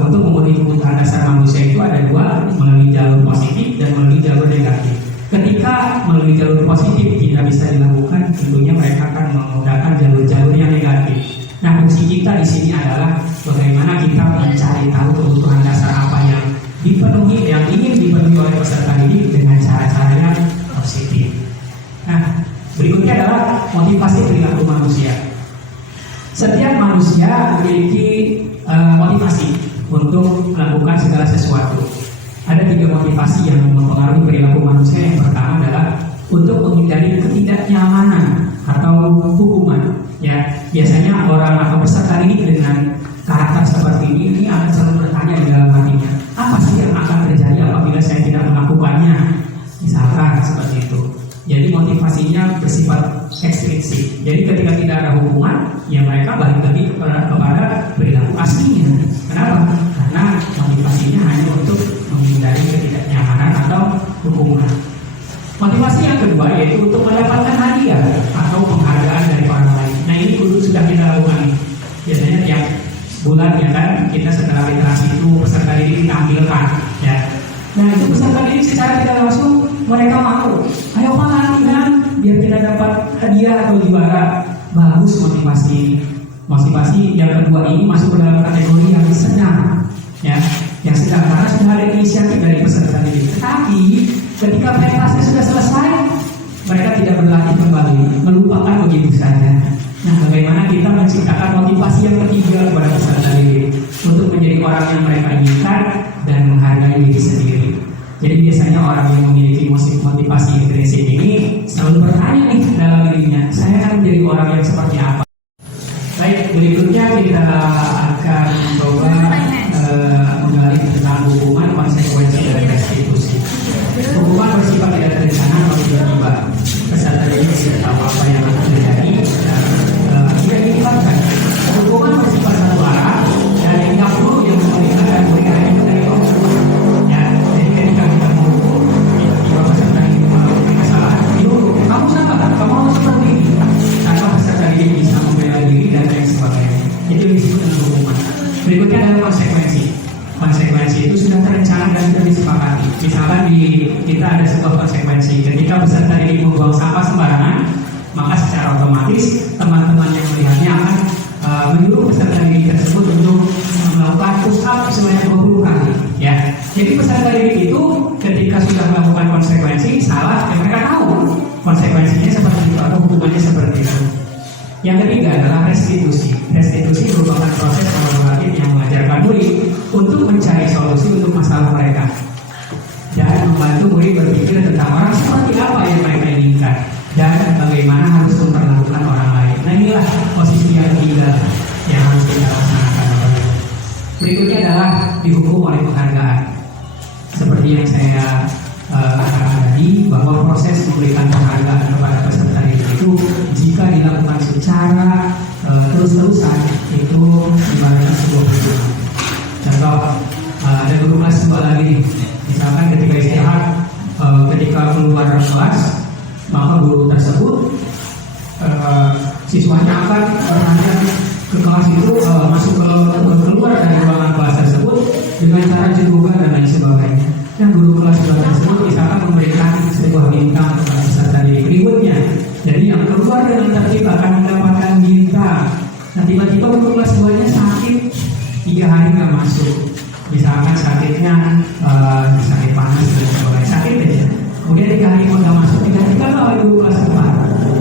untuk memenuhi kebutuhan dasar manusia itu ada 2, melalui jalur positif dan melalui jalur negatif. Ketika melalui jalur positif tidak bisa dilakukan, tentunya mereka akan menggunakan jalur-jalur yang negatif. Nah, fungsi kita di sini adalah bagaimana kita mencari tahu kebutuhan dasar apa yang dipenuhi, yang ingin dipenuhi oleh peserta didik dengan cara-cara yang positif. Nah, berikutnya adalah motivasi perilaku manusia. Setiap manusia memiliki motivasi untuk melakukan segala sesuatu. Ada 3 motivasi yang mempengaruhi perilaku manusia. Yang pertama adalah untuk menghindari ketidaknyamanan atau hukuman. Ya, biasanya orang atau peserta didik dengan karakter seperti ini akan selalu bertanya di dalam hatinya, apa sih yang akan terjadi apabila saya tidak melakukannya? Misalkan seperti itu. Jadi motivasinya bersifat ekstrinsik. Jadi ketika tidak ada hukuman, ya mereka balik lagi kepada perilaku aslinya. Kenapa? Karena motivasinya hanya untuk menghindari ketidaknyamanan atau hukuman. Motivasi yang kedua yaitu untuk mendapatkan hadiah atau penghargaan dari orang lain. Nah, ini sudah kita lakukan. Biasanya tiap bulan ya kan, kita setelah literasi itu peserta didik ditampilkan. Ya. Nah, itu peserta didik secara tidak langsung mereka mau, ayo Pak latihan biar kita dapat hadiah atau juara. Bagus motivasi. Motivasi yang kedua ini masuk ke dalam kategori yang sedang, ya, yang sedang karena sudah ada inisiatif dari peserta didik. Tetapi ketika pentasnya sudah selesai, mereka tidak berlatih kembali, melupakan begitu saja. Nah, bagaimana kita menciptakan motivasi yang ketiga kepada peserta didik untuk menjadi orang yang mereka inginkan dan menghargai diri sendiri. Jadi biasanya orang yang memiliki motivasi intrinsik ini selalu bertanya nih dalam dirinya, saya akan menjadi orang yang seperti apa? Baik, berikutnya kita akan coba menggali tentang hukuman, konsekuensi dari restitusi. Hukuman bersifat tidak terencana atau tiba-tiba. Peserta didik tidak tahu apa yang akan terjadi dan tidak dilibatkan. Hukuman bersifat satu arah dan yang tidak perlu yang memberikan dan memberikan itu dari Allah. Ya, jadi ketika kita menghukum, tiba-tiba peserta didik melakukan kesalahan, dihukum. Kamu salah, kamu harus seperti ini. Tanpa peserta didik bisa membela diri dan lain sebagainya. Itu disebut dengan hukuman. Berikutnya adalah konsekuensi. Konsekuensi itu sudah terencana dan sudah disepakati. Misalkan kita ada sebuah konsekuensi. Ketika peserta didik membuang sampah sembarangan, maka secara otomatis teman-teman yang melihatnya akan menyuruh peserta didik tersebut untuk melakukan push up sebanyak 20 kali. Ya. Jadi peserta didik itu ketika sudah melakukan konsekuensi salah, ya mereka tahu konsekuensinya seperti itu atau hukumannya seperti itu. Yang ketiga adalah restitusi. Restitusi merupakan proses kolaboratif yang mengajarkan murid untuk mencari solusi untuk masalah mereka dan membantu murid berpikir tentang orang seperti apa yang mereka inginkan. dan bagaimana harus memperlakukan orang lain. Nah, inilah posisi yang ketiga yang harus kita laksanakan. Berikutnya adalah dihukum oleh penghargaan. Seperti yang saya katakan tadi, bahwa proses memberikan penghargaan kepada peserta didik itu jika dilakukan secara terus-terusan itu ibaratnya sebuah perjuangan. Contoh, ada guru kelas 2 lagi nih, misalkan ketika istirahat, ketika keluar kelas, maka guru tersebut siswanya akan bertanya ke kelas itu, masuk keluar dari ruangan kelas tersebut dengan cara juga dan lain sebagainya. Dan guru kelas 2 tersebut misalkan memberikan sebuah bintang kepada peserta didik berikutnya. Jadi yang keluar dengan tertib akan mendapatkan bintang. Nah, tiba-tiba guru kelas 2-nya sakit 3 hari nggak masuk. Misalkan sakitnya sakit panas dan sebagainya, sakit aja. Kemudian 3 hari nggak masuk, tiba-tiba oleh guru kelas 4.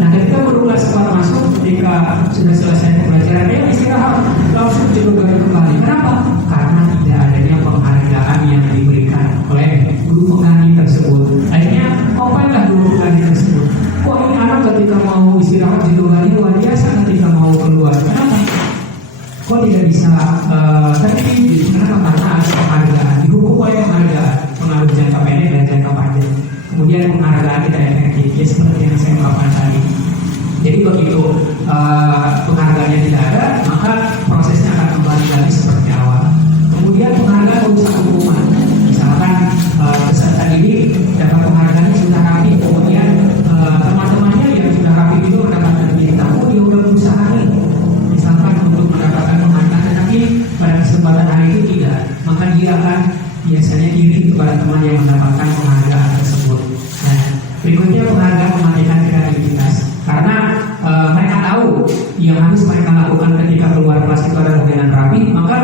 Nah, ketika guru kelas 4 masuk, ketika sudah selesai pembelajaran, dia istirahat, langsung juga kembali. Kenapa? Karena tidak adanya penghargaan yang diberikan oleh guru pengganti tersebut. Akhirnya, apa guru pengganti tersebut? Kok ini anak ketika mau istirahat ditunggangi luar biasa ketika mau keluar? Kenapa? Kok tidak bisa tertib? Kenapa? Karena ada penghargaan. Dihukum oleh penghargaan, pengaruh jangka pendek dan jangka panjang. Kemudian penghargaan tidak efektif, ya seperti yang saya ungkapkan tadi. Jadi begitu penghargaannya tidak ada, maka prosesnya akan kembali lagi seperti awal. Kemudian penghargaan berusaha hukuman. Misalkan peserta didik dapat penghargaan sudah rapi, kemudian teman-temannya yang sudah rapi itu mendapatkan bintang. Oh, dia udah berusaha nih, misalkan untuk mendapatkan penghargaan, tapi pada kesempatan hari itu tidak, maka dia akan biasanya iri kepada teman yang mendapatkan penghargaan tersebut. Nah, berikutnya penghargaan mematikan kreativitas, karena mereka tahu yang harus mereka lakukan ketika keluar kelas itu adalah dengan rapi, maka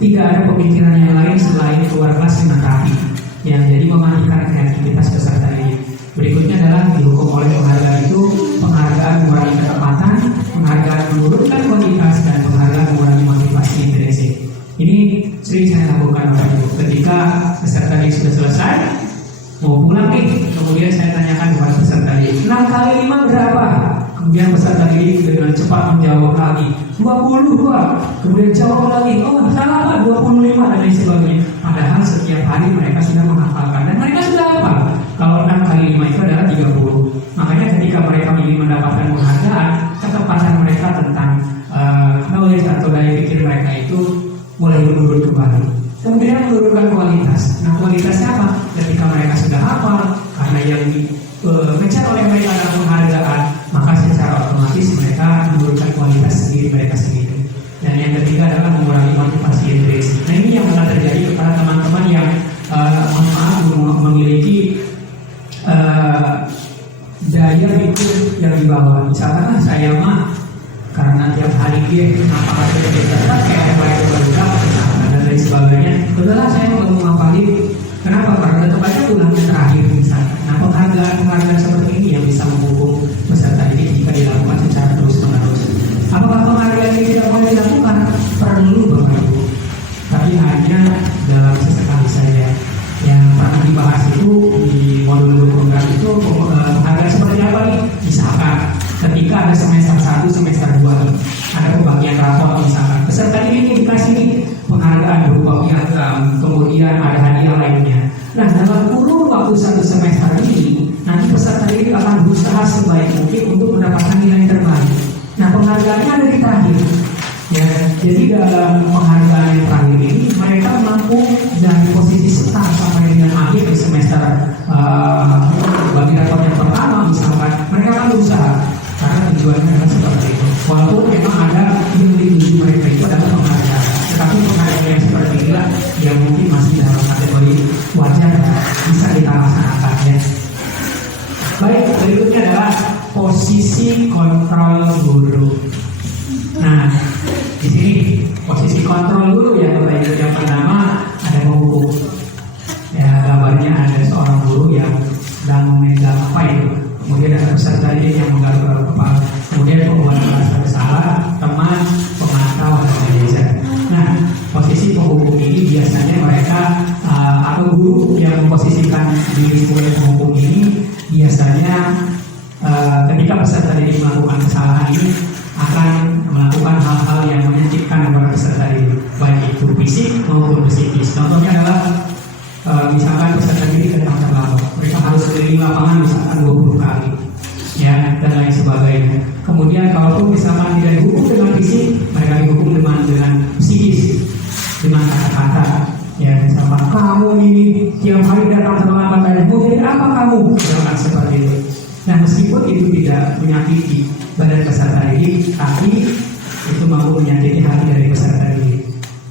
tidak ada pemikiran yang lain selain keluar kelas dengan rapi. Ya, jadi mematikan kreativitas peserta didik. Berikutnya adalah dihukum oleh penghargaan itu, penghargaan mengurangi ketepatan, penghargaan menurunkan kualitas, dan penghargaan mengurangi motivasi intrinsik. Ini sering saya lakukan ketika peserta didik sudah selesai, mau pulang nih, kemudian saya tanyakan kepada peserta didik, 6 kali 5 berapa? Kemudian peserta didik dengan cepat menjawab lagi, 20 Pak. Kemudian jawab lagi, oh salah Pak, 25 dan lain sebagainya. Padahal setiap hari mereka sudah menghafalkan dan mereka sudah hafal. Kalau 6 kali 5 itu adalah 30. Makanya ketika mereka ingin mendapatkan penghargaan, ketepatan mereka tentang knowledge atau daya pikir mereka itu mulai menurun kembali. Kemudian menurunkan kualitas. Nah, kualitasnya apa? Ketika mereka sudah hafal, karena yang dikejar oleh mereka adalah penghargaan, maka secara otomatis mereka menurunkan kualitas diri mereka sendiri. Dan yang ketiga adalah mengurangi motivasi intrinsik. Nah, ini yang akan terjadi kepada teman-teman yang memiliki daya pikir yang di bawah. Misalkan saya mah karena tiap hari dia apa saja kita kayak baik berulang dan lain sebagainya. Udahlah saya mau ngapalin. Kenapa? Karena tetap aja ulangnya terakhir misalnya. Nah, penghargaan seperti ini yang bisa menghukum peserta didik jika dilakukan secara terus-menerus. Apakah penghargaan ini tidak boleh dilakukan? Perlu Bapak Ibu, tapi hanya dalam sesekali saja. Yang pernah dibahas itu di modul program itu penghargaan seperti apa nih? Misalkan ketika ada semester 1, semester 2 ada pembagian rapor, misalkan peserta ini dikasih nih penghargaan berupa piagam, kemudian ada hadiah lainnya. Nah, dalam kurun waktu 1 semester ini nanti peserta ini akan berusaha sebaik mungkin untuk mendapatkan nilai terbaik. Nah, penghargaannya ada di terakhir. Ya, jadi dalam penghargaan yang terakhir ini mereka mampu dari posisi start sampai dengan akhir di semester bagi rapor yang pertama misalkan mereka akan berusaha karena tujuannya adalah seperti itu. Walaupun memang ada yang dituju mereka itu adalah penghargaan, tetapi penghargaan yang seperti inilah yang mungkin masih dalam kategori wajar bisa kita laksanakan ya. Baik, berikutnya adalah posisi kontrol guru. Nah, di sini posisi kontrol guru ya, Bapak Ibu, yang pertama ada menghukum. Ya, gambarnya ada seorang guru yang sedang memegang apa itu. Kemudian ada peserta didik yang menggaruk-garuk kepala. Kemudian pembuat merasa bersalah, teman, pemantau dan manajer. Nah, posisi penghukum ini biasanya mereka atau guru yang memposisikan diri sebagai penghukum ini biasanya ketika peserta didik melakukan kesalahan ini akan melakukan hal-hal yang menyakitkan kepada peserta didik, baik itu fisik maupun psikis. Contohnya adalah misalkan peserta didik datang terlambat, mereka harus keliling lapangan misalkan 20 kali, ya, dan lain sebagainya. Kemudian kalaupun misalkan tidak dihukum dengan fisik, mereka dihukum dengan psikis, dengan kata-kata. Ya, misalkan kamu ini tiap hari datang terlambat, mau jadi apa kamu? Misalkan seperti itu. Nah, meskipun itu tidak menyakiti badan peserta didik, tapi itu mampu menyakiti hati dari peserta didik.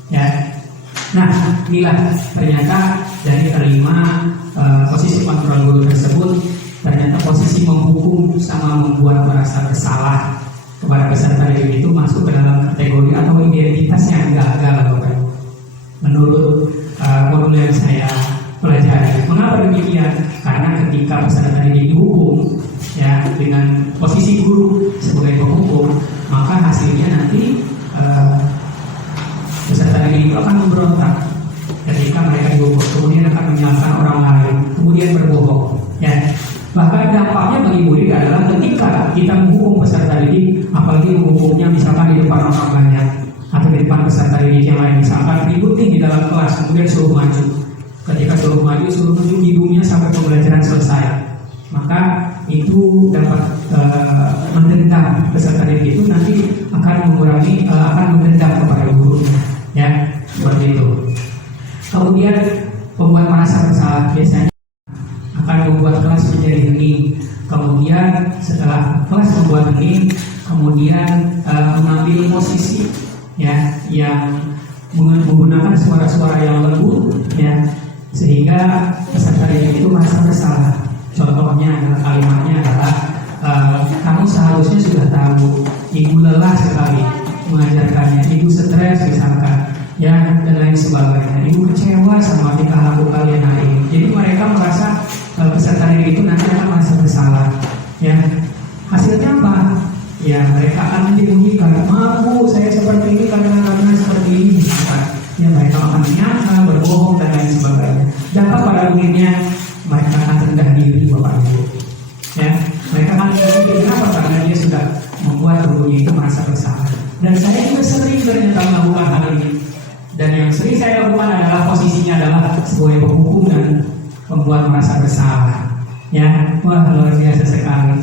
Ya. Nah, inilah ternyata dari kelima posisi kontrol guru tersebut, ternyata posisi menghukum sama membuat merasa bersalah kepada peserta didik itu masuk ke dalam kategori atau identitas yang gagal, Bapak. Menurut modul yang saya pelajari. Mengapa demikian? Karena ketika peserta didik dihukum, ya, dengan posisi guru sebagai penghukum, maka hasilnya nanti peserta didik itu akan memberontak ketika mereka dihukum, kemudian akan menyalahkan orang lain, kemudian berbohong. Ya, bahkan dampaknya bagi murid adalah ketika kita menghukum peserta didik, apalagi menghukumnya misalkan di depan orang banyak atau di depan peserta didik yang lain, misalkan ributin di dalam kelas, kemudian suruh maju. Ketika suruh tunjuk hidungnya sampai pembelajaran selesai, maka itu dapat mendendam peserta didik itu nanti akan mengurangi, akan mendendam kepada gurunya, ya, seperti itu. Kemudian pembuat merasa bersalah biasanya akan membuat kelas menjadi hening. Kemudian setelah kelas membuat hening, kemudian mengambil posisi, ya, yang menggunakan suara-suara yang lembut, ya, sehingga peserta didik itu merasa bersalah. Contohnya adalah kalimatnya adalah kamu seharusnya sudah tahu, ibu lelah sekali mengajarkannya, ibu stres misalkan, ya, dan lain sebagainya. Ibu kecewa sama tingkah laku kalian hari ini. Jadi mereka merasa peserta didik itu nanti akan merasa bersalah. Ya, hasilnya apa? Ya, mereka akan menyembunyikan, maaf bu, saya seperti ini karena seperti ini. Misalkan. Ya, mereka akan menyangka, berbohong dan lain sebagainya. Dampak pada akhirnya mereka akan rendah diri, Bapak Ibu. Ya, mereka akan rendah diri kenapa? Karena dia sudah membuat gurunya itu merasa bersalah. Dan saya juga sering ternyata melakukan hal ini. Dan yang sering saya lakukan adalah posisinya adalah sebagai penghukum dan membuat merasa bersalah. Ya, wah, luar biasa sekali.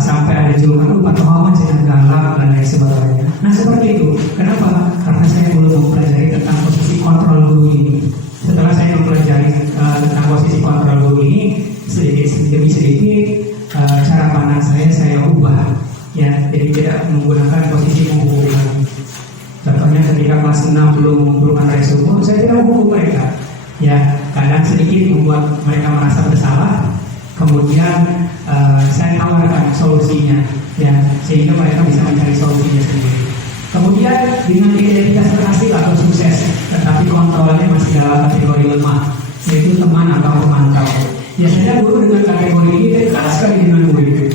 Sampai ada julukan Pak Muhammad sedang galak dan lain sebagainya. Nah, seperti itu. Kenapa? Karena saya belum mempelajari tentang posisi kontrol guru ini. Setelah saya mempelajari tentang posisi kontrol guru ini, sedikit demi sedikit cara pandang saya ubah. Ya, jadi tidak menggunakan posisi menghukum lagi. Contohnya ketika kelas 6 belum mengumpulkan resume, saya tidak menghukum mereka. Ya, kadang sedikit membuat mereka merasa bersalah. Kemudian saya tawarkan solusinya, ya, sehingga mereka bisa mencari solusinya sendiri. Kemudian dengan identitas berhasil atau sukses, tetapi kontrolnya masih dalam kategori lemah, yaitu teman atau pemantau. Biasanya guru dengan kategori ini dekat sekali dengan murid,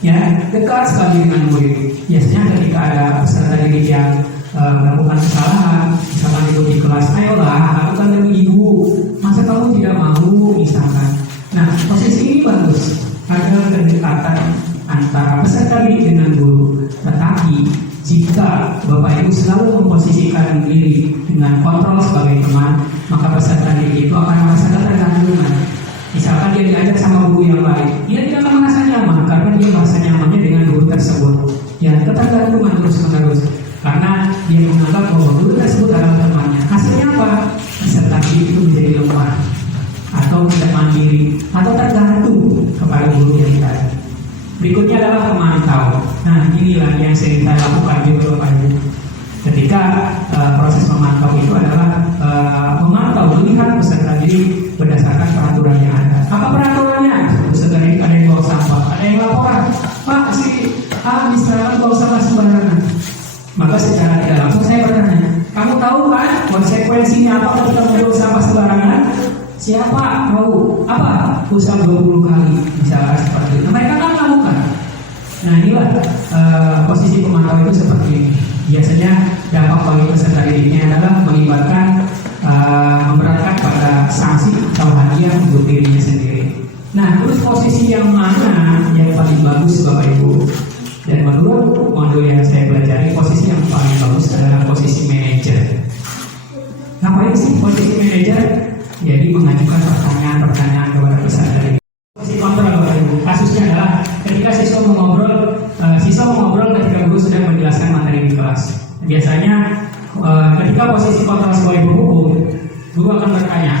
ya, dekat sekali dengan murid. Biasanya ketika ada peserta didik yang melakukan kesalahan, misalkan itu di kelas, ayolah lakukan demi ibu, masa kamu tidak mau, misalkan. Nah, posisi ini bagus, ada kedekatan antara peserta didik dengan guru. Tetapi jika Bapak Ibu selalu memposisikan diri dengan kontrol sebagai teman, maka peserta didik itu akan merasa ketergantungan. Misalkan dia diajak sama guru yang lain, dia tidak akan merasa nyaman karena dia merasa nyamannya dengan guru tersebut. Ya, ketergantungan terus-menerus karena dia menganggap bahwa guru tersebut adalah temannya. Hasilnya apa? Peserta didik itu menjadi lemah atau tidak mandiri atau tergantung kepada guru yang tadi. Berikutnya adalah pemantau. Nah, inilah yang sering saya lakukan juga, Bapak Ibu. Ketika proses memantau itu adalah memantau, melihat peserta didik berdasarkan peraturan yang ada. Apa peraturannya? Peserta didik ada yang bawa sampah, ada yang laporan, Pak, si A misalkan bawa sampah sembarangan. Maka secara tidak langsung saya bertanya, kamu tahu kan konsekuensinya apa ketika membawa sampah sembarangan? Siapa tahu apa? Usah 20 kali misalkan seperti itu. Mereka akan melakukan. Nah, inilah posisi pemantau itu seperti ini. Biasanya dampak bagi peserta didiknya adalah melibatkan memberatkan pada sanksi atau hadiah untuk dirinya sendiri. Nah, terus posisi yang mana yang paling bagus Bapak Ibu. Dan menurut modul yang saya pelajari, posisi yang paling bagus adalah posisi manajer. Ngapain sih posisi manajer? Jadi mengajukan pertanyaan-pertanyaan kepada peserta didik. Posisi kontrol Bapak Ibu, kasusnya adalah ketika siswa mengobrol ketika guru sudah menjelaskan materi di kelas. Biasanya ketika posisi kontrol sebagai penghukum, guru akan bertanya,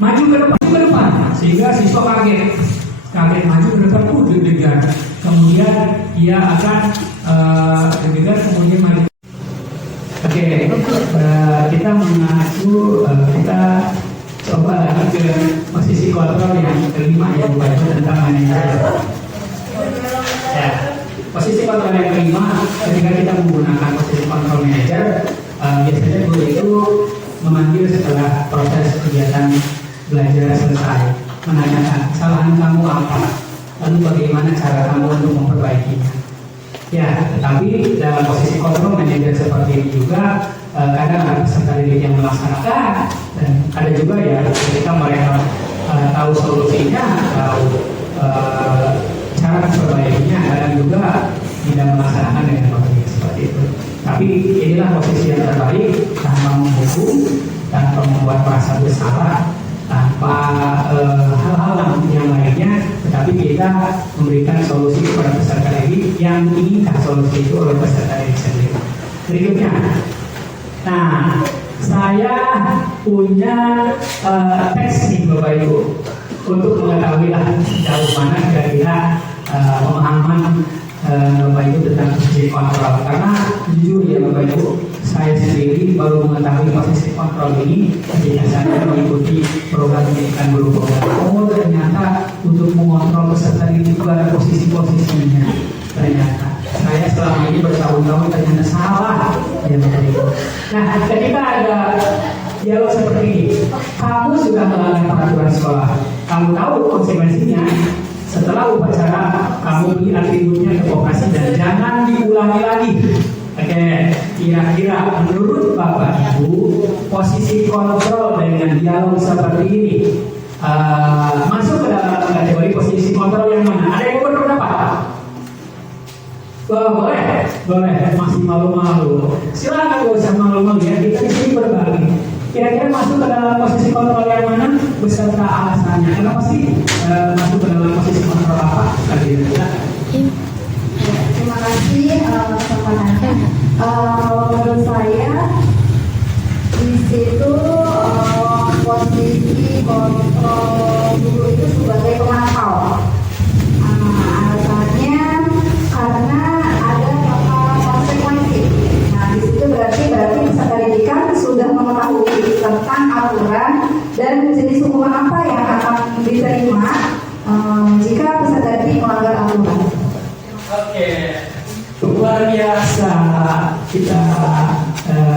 maju ke depan, sehingga siswa kaget maju ke depan, deg-degan. Kemudian dia akan deg-degan, kemudian maju. Oke, kita mengacu, kita coba lagi ke posisi kontrol yang kelima yang baca tentang manajer. Ya, posisi kontrol yang kelima ketika kita menggunakan posisi kontrol manajer, biasanya guru itu memanggil setelah proses kegiatan belajar selesai, menanyakan kesalahan kamu apa, lalu bagaimana cara kamu untuk memperbaikinya. Ya, tetapi dalam posisi kontrol manajer seperti ini juga kadang ada peserta didik yang melaksanakan, dan ada juga ya ketika mereka tahu solusinya, tahu cara memperbaikinya, kadang juga tidak melaksanakan dengan baik seperti itu. Tapi inilah posisi yang terbaik, tanpa menghukum, tanpa membuat merasa bersalah, tanpa hal-hal yang lainnya, tetapi kita memberikan solusi kepada peserta didik yang diinginkan solusi itu oleh peserta didik sendiri. Berikutnya, nah saya punya teks nih Bapak Ibu untuk mengetahui jauh mana kira-kira pemahaman Bapak Ibu tentang posisi kontrol. Karena jujur ya Bapak Ibu, saya sendiri baru mengetahui posisi kontrol ini ketika saya mengikuti program pendidikan guru penggerak. Oh ternyata untuk mengontrol peserta didik itu ada posisi-posisinya. Ternyata saya selama ini bertahun-tahun ternyata salah ya Bapak Ibu. Nah ketika ada dialog seperti ini, kamu sudah melanggar peraturan sekolah, kamu tahu konsekuensinya. Setelah upacara, kamu beri atributnya ke operasi dan jangan diulangi lagi. Oke, kira-kira menurut Bapak Ibu, posisi kontrol dengan dialog seperti ini masuk ke dalam kategori posisi kontrol yang mana? Ada yang berpendapat? Boleh, masih malu-malu. Silakan, gak usah malu-malu ya. Kita di sini berbagi. Kira-kira masuk ke dalam posisi kontrol yang mana beserta alasannya? Kenapa sih masuk ke dalam posisi kontrol apa? Terima kasih kesempatannya. Menurut saya di situ posisi kontrol guru itu sebagai pemantau. Alasannya karena ada konsekuensi. Nah di situ berarti peserta didikan sudah mengetahui tentang aturan dan jenis hukuman apa yang akan diterima jika peserta didik melanggar aturan. Oke, luar biasa. Kita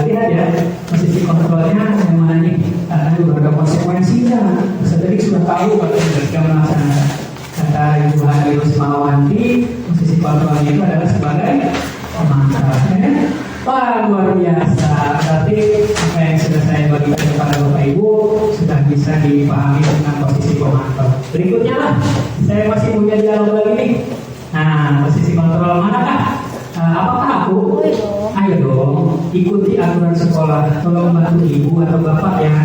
lihat ya posisi kontrolnya yang mana nih, karena juga ada konsekuensinya. Peserta didik sudah tahu ketika melaksanakan. Kata Ibu Hani Rusmawanti, posisi kontrolnya itu adalah sebagai pemantau. Wah luar biasa. Berarti apa yang sudah saya bagikan kepada Bapak Ibu sudah bisa dipahami tentang posisi pemantau. Berikutnya lah, saya masih punya dialog lagi nih. Nah, posisi kontrol manakah? Apakah aku? Ayo dong, ikuti aturan sekolah. Tolong bantu ibu atau bapak ya.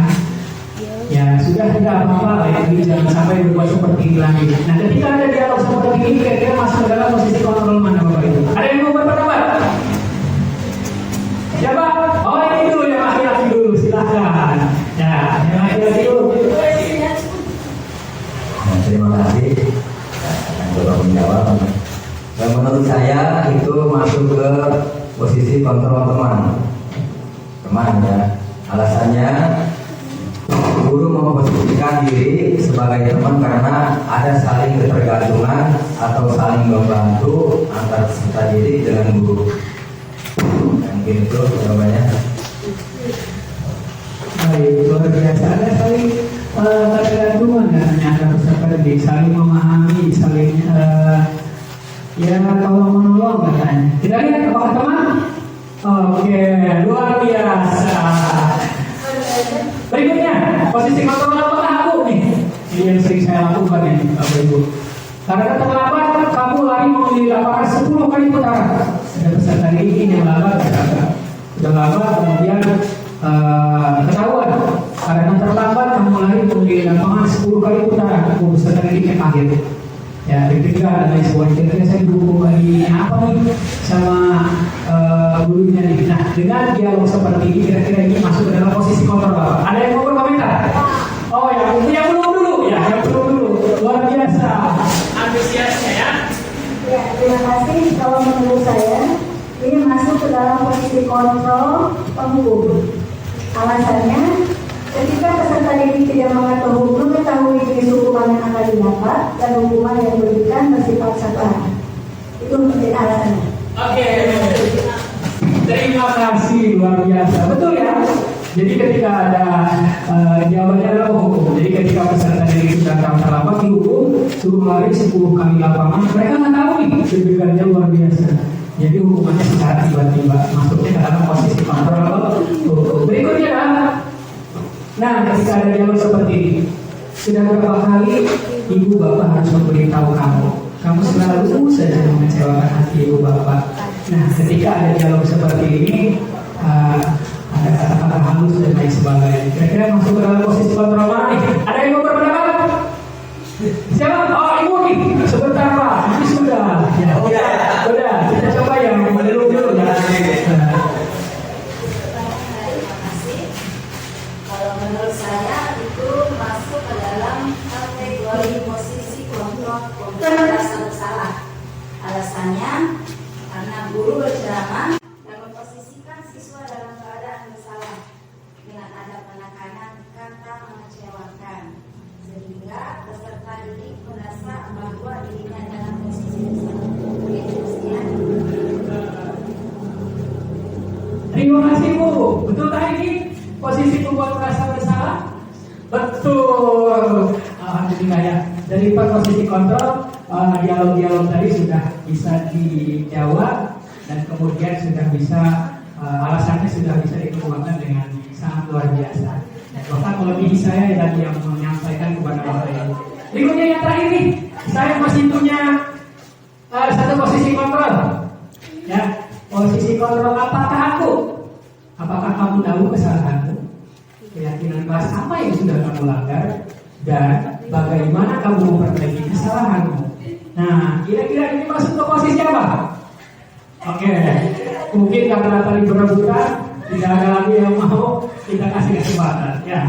Ya sudah, tidak apa-apa ya, jangan sampai berbuat seperti ini lagi. Nah, ketika ada dialog seperti ini, kira-kira masuk ke dalam posisi kontrol mana Bapak Ibu? Ada yang mau berpendapat? Siapa? Oh ini dulu yang laki-laki dulu, silahkan. Ya, yang laki-laki dulu. Terima kasih. Akan coba menjawab. Menurut saya itu masuk ke posisi kontrol teman ya. Alasannya guru memposisikan diri sebagai teman karena ada saling ketergantungan atau saling membantu antar peserta didik dengan guru. Mungkin itu jawabannya. Baik, luar biasa. Ada saling ketergantungan katanya antara peserta didik, saling memahami, saling ya tolong menolong katanya. Kita lihat apakah teman? Oke, luar biasa. Berikutnya, posisi kontrol apakah aku nih? Ini yang sering saya lakukan ya, Bapak Ibu. Karena terlambat, pelaku lari mengelilingi lapangan 10 kali putaran. Ada peserta ini yang lama sudah lama kemudian ketahuan karena terlambat kamu lari mengelilingi lapangan 10 kali putaran. Peserta ini kaget. Ya, ketika ada sebuah kira-kira saya dukung lagi apa nih sama gurunya nih. Nah, dengan dialog seperti ini kira-kira ini masuk ke dalam posisi kontrol Bapak. Ada yang mau berkomentar? Oh ya, yang belum dulu ya, yang belum dulu. Luar biasa antusiasnya ya. Ya, terima kasih. Kalau menurut saya, ini masuk ke dalam posisi kontrol penghukum. Alasannya, ketika peserta didik tidak mengetahui jenis hukuman yang akan didapat dan hukuman yang diberikan bersifat sakral. Itu menjadi alasannya. Oke. Terima kasih, luar biasa. Betul ya. Jadi ketika ada jawabannya adalah hukum. Jadi ketika peserta didik sudah terlambat dihukum, suruh lari 10 kali lapangan, mereka nggak tahu nih. Deg-degannya luar biasa. Jadi hukumannya secara tiba-tiba masuknya ke dalam posisi kontrol. Berikutnya adalah, nah ketika ada dialog seperti ini, sudah berapa kali ibu bapak harus memberitahu kamu selalu saja mengecewakan hati ibu bapak. Nah ketika ada dialog seperti ini, ada kata-kata halus dan lain sebagainya. Kira-kira masuk ke dalam posisi kontrol mana nih? Ada yang mau berpendapat? Siapa? Oh ibu nih, sebentar Pak. Ini sudah. Ya, sudah. Kita coba yang dulu ya. Kalau menurut saya itu masuk ke dalam kategori posisi kontrol merasa bersalah. Alasannya karena guru berceramah dan memposisikan siswa dalam keadaan bersalah dengan ada penekanan kata mengecewakan, sehingga peserta didik merasa bahwa dirinya dalam posisi bersalah. Begitu ya. Terima kasih Bu. Betul tak ini? Posisi membuat merasa bersalah? Betul. Alhamdulillah ya. Dari posisi kontrol, dialog-dialog tadi sudah bisa dijawab dan kemudian sudah bisa alasannya sudah bisa dikemukakan dengan sangat luar biasa. Bahkan melebihi saya tadi yang menyampaikan kepada Bapak Ibu. Berikutnya yang terakhir nih, saya masih punya satu posisi kontrol. Ya, posisi kontrol apakah kamu tahu kesalahanmu? Keyakinan kelas apa yang sudah kamu langgar dan bagaimana kamu memperbaiki kesalahanmu? Nah, kira-kira ini masuk ke posisi apa? Oke, mungkin karena tadi berebutan, tidak ada lagi yang mau, kita kasih kesempatan. Ya.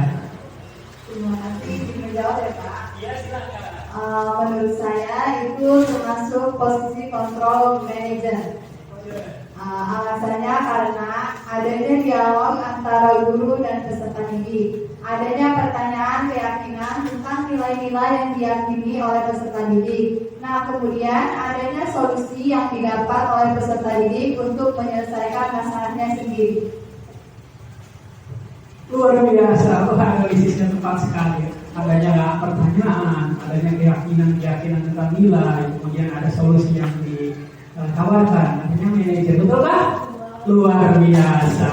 Terima kasih. Menjawab ya Pak. Ya silakan. Menurut saya itu termasuk posisi kontrol manager. Alasannya karena adanya dialog antara guru dan peserta didik, adanya pertanyaan keyakinan tentang nilai-nilai yang diyakini oleh peserta didik. Nah, kemudian adanya solusi yang didapat oleh peserta didik untuk menyelesaikan masalahnya sendiri. Luar biasa, analisisnya tepat sekali. Adanya pertanyaan, adanya keyakinan tentang nilai, kemudian ada solusi yang ditawarkan. Adanya manajer, betul kan? Luar biasa.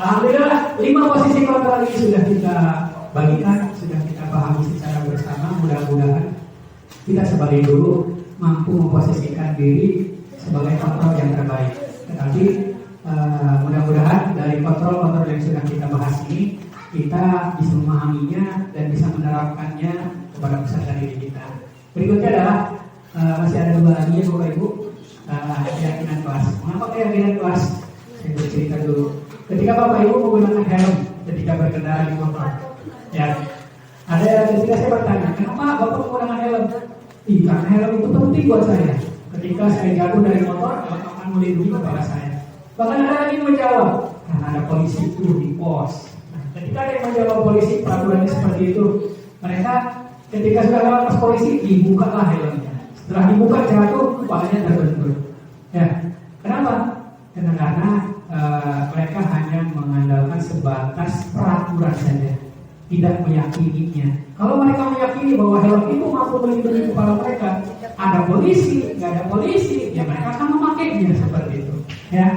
Alhamdulillah, 5 posisi kontrol ini sudah kita bagikan, sudah kita pahami secara bersama. Mudah-mudahan kita sebagai guru mampu memposisikan diri sebagai kontrol yang terbaik. Tetapi mudah-mudahan dari kontrol-kontrol yang sudah kita bahas ini, kita bisa memahaminya dan bisa menerapkannya kepada peserta didik kita. Berikutnya adalah masih ada 2 lagi ya Bapak Ibu, keyakinan kelas. Mengapa keyakinan kelas? Saya bercerita dulu. Ketika Bapak Ibu menggunakan helm ketika berkendara di motor, ya, ada ketika saya bertanya, kenapa Bapak menggunakan helm? Karena helm itu penting buat saya. Ketika saya jatuh dari motor, helm akan melindungi kepala saya. Bahkan ada lagi yang menjawab, karena ada polisi itu di pos. Nah, ketika ada yang menjawab polisi, peraturannya seperti itu. Mereka ketika sudah lewat pos polisi, dibukalah helmnya. Setelah dibuka jatuh, kepalanya terbentur. Ya, kenapa? Karena mereka hanya mengandalkan sebatas peraturan saja, tidak meyakininya. Kalau mereka meyakini bahwa helm itu mampu melindungi kepala mereka, ada polisi, nggak ada polisi, ya mereka akan memakainya seperti itu. Ya.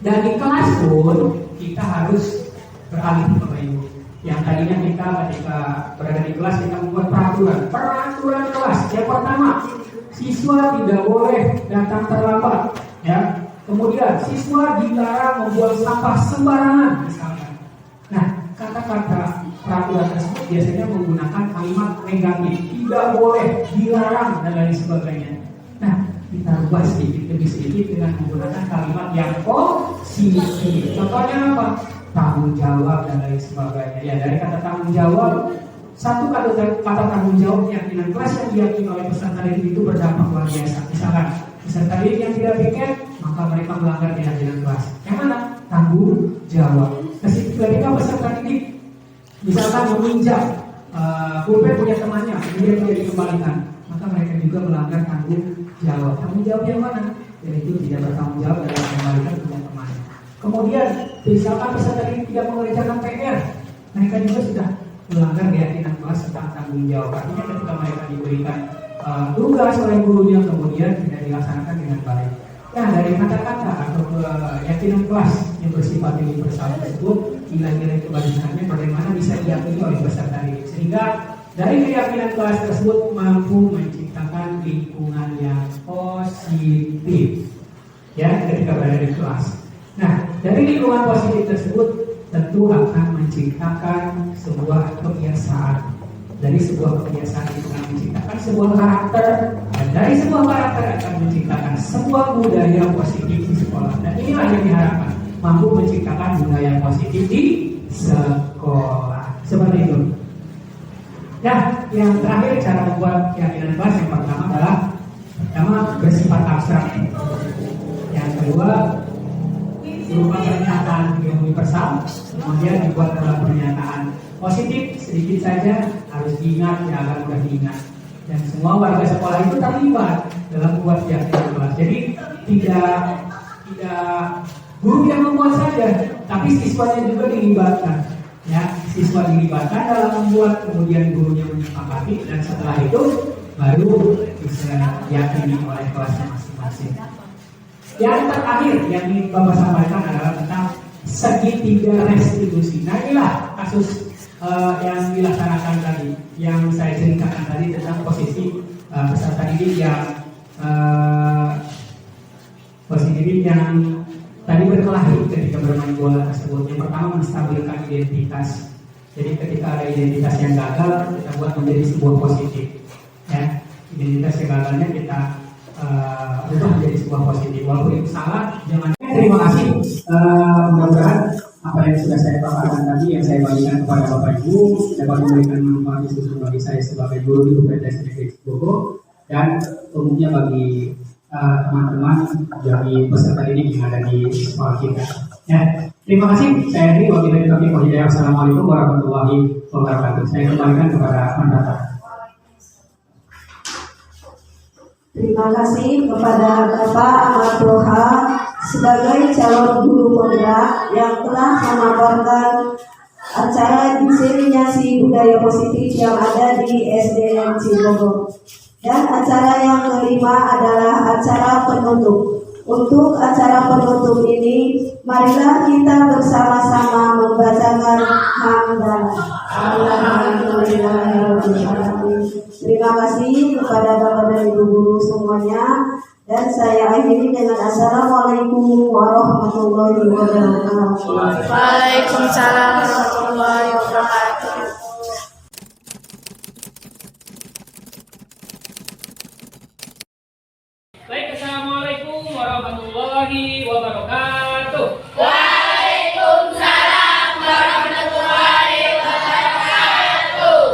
Dan di kelas pun kita harus beralih Bapak Ibu. Yang tadinya kita ketika berada di kelas kita membuat peraturan kelas. Yang pertama, siswa tidak boleh datang terlambat, ya. Kemudian siswa dilarang membuang sampah sembarangan, misalkan. Nah, kata-kata peraturan tersebut biasanya menggunakan kalimat negatif, tidak boleh, dilarang, dan lain sebagainya. Nah, kita rubah sedikit demi sedikit dengan menggunakan kalimat yang positif. Contohnya apa? Tanggung jawab dan lain sebagainya. Ya, dari kata tanggung jawab, satu kata tanggung jawab keyakinan kelas yang diyakini oleh peserta didik itu berdampak luar biasa. Misalkan peserta didik yang tidak piket, maka mereka melanggar keyakinan kelas. Yang mana? Tanggung jawab. Ketika peserta didik misalkan meminjam pulpen punya temannya, kemudian tidak dikembalikan, maka mereka juga melanggar tanggung jawab. Tanggung jawab yang mana? Yaitu tidak bertanggung jawab dalam mengembalikan punya temannya. Kemudian misalkan peserta didik tidak mengerjakan PR, mereka juga sudah melanggar keyakinan kelas tentang tanggung jawab. Artinya ketika mereka diberikan tugas oleh gurunya kemudian tidak dilaksanakan dengan baik. Nah, dari kata-kata atau keyakinan kelas yang bersifat universal tersebut, nilai-nilai kebajikannya bagaimana bisa diyakini oleh peserta didik, sehingga dari keyakinan kelas tersebut mampu menciptakan lingkungan yang positif, ya, ketika berada di kelas. Nah, dari lingkungan positif tersebut tentu akan menciptakan sebuah kebiasaan. Dari sebuah kebiasaan itu akan menciptakan sebuah karakter, dan dari sebuah karakter akan menciptakan sebuah budaya positif di sekolah. Dan inilah yang diharapkan, mampu menciptakan budaya positif di sekolah. Seperti itu. Nah, yang terakhir cara membuat keyakinan kelas yang pertama adalah bersifat abstrak. Yang kedua berupa pernyataan yang universal, kemudian dibuat dalam pernyataan positif sedikit saja, harus diingat, ya agar mudah diingat. Dan semua warga sekolah itu terlibat dalam membuat keyakinan kelas. Jadi tidak guru yang membuat saja, tapi siswanya juga dilibatkan. Ya, siswa dilibatkan dalam membuat, kemudian gurunya menyepakati, dan setelah itu baru bisa diyakini oleh kelasnya masing-masing. Yang terakhir yang ingin Bapak sampaikan adalah tentang segitiga restitusi. Nah, inilah kasus yang dilaksanakan tadi, yang saya ceritakan tadi tentang posisi peserta didik yang tadi berkelahi ketika bermain bola tersebut. Yang pertama, menstabilkan identitas. Jadi ketika ada identitas yang gagal, kita buat menjadi sebuah positif. Ya, identitas yang gagalnya kita ubah menjadi sebuah positif. Walaupun itu salah, jangan. Terima kasih. Mudah-mudahan apa yang sudah saya paparkan tadi, yang saya bagikan kepada Bapak Ibu, dapat memberikan manfaat khusus bagi saya sebagai guru di UPTS Negeri Cibogo, dan umumnya bagi teman-teman dari peserta didik yang ada di sekolah kita. Ya, terima kasih. Saya Henry, wabillahi taufiq wal hidayah. Assalamualaikum warahmatullahi wabarakatuh. Saya kembalikan kepada pendaftar. Terima kasih kepada Bapak Ahmad Toha sebagai calon guru penggerak yang telah memaparkan acara diseminasi budaya positif yang ada di SDN Cibogo. Dan acara yang kelima adalah acara penutup. Untuk acara penutup ini, marilah kita bersama-sama membacakan hamdalah. Alhamdulillahirobbilalamin. Terima kasih kepada Bapak dan Ibu guru semuanya, dan saya akhiri dengan assalamualaikum warahmatullahi wabarakatuh. Waalaikumsalam warahmatullahi wabarakatuh. Baik, assalamualaikum warahmatullahi wabarakatuh. Waalaikumsalam warahmatullahi wabarakatuh.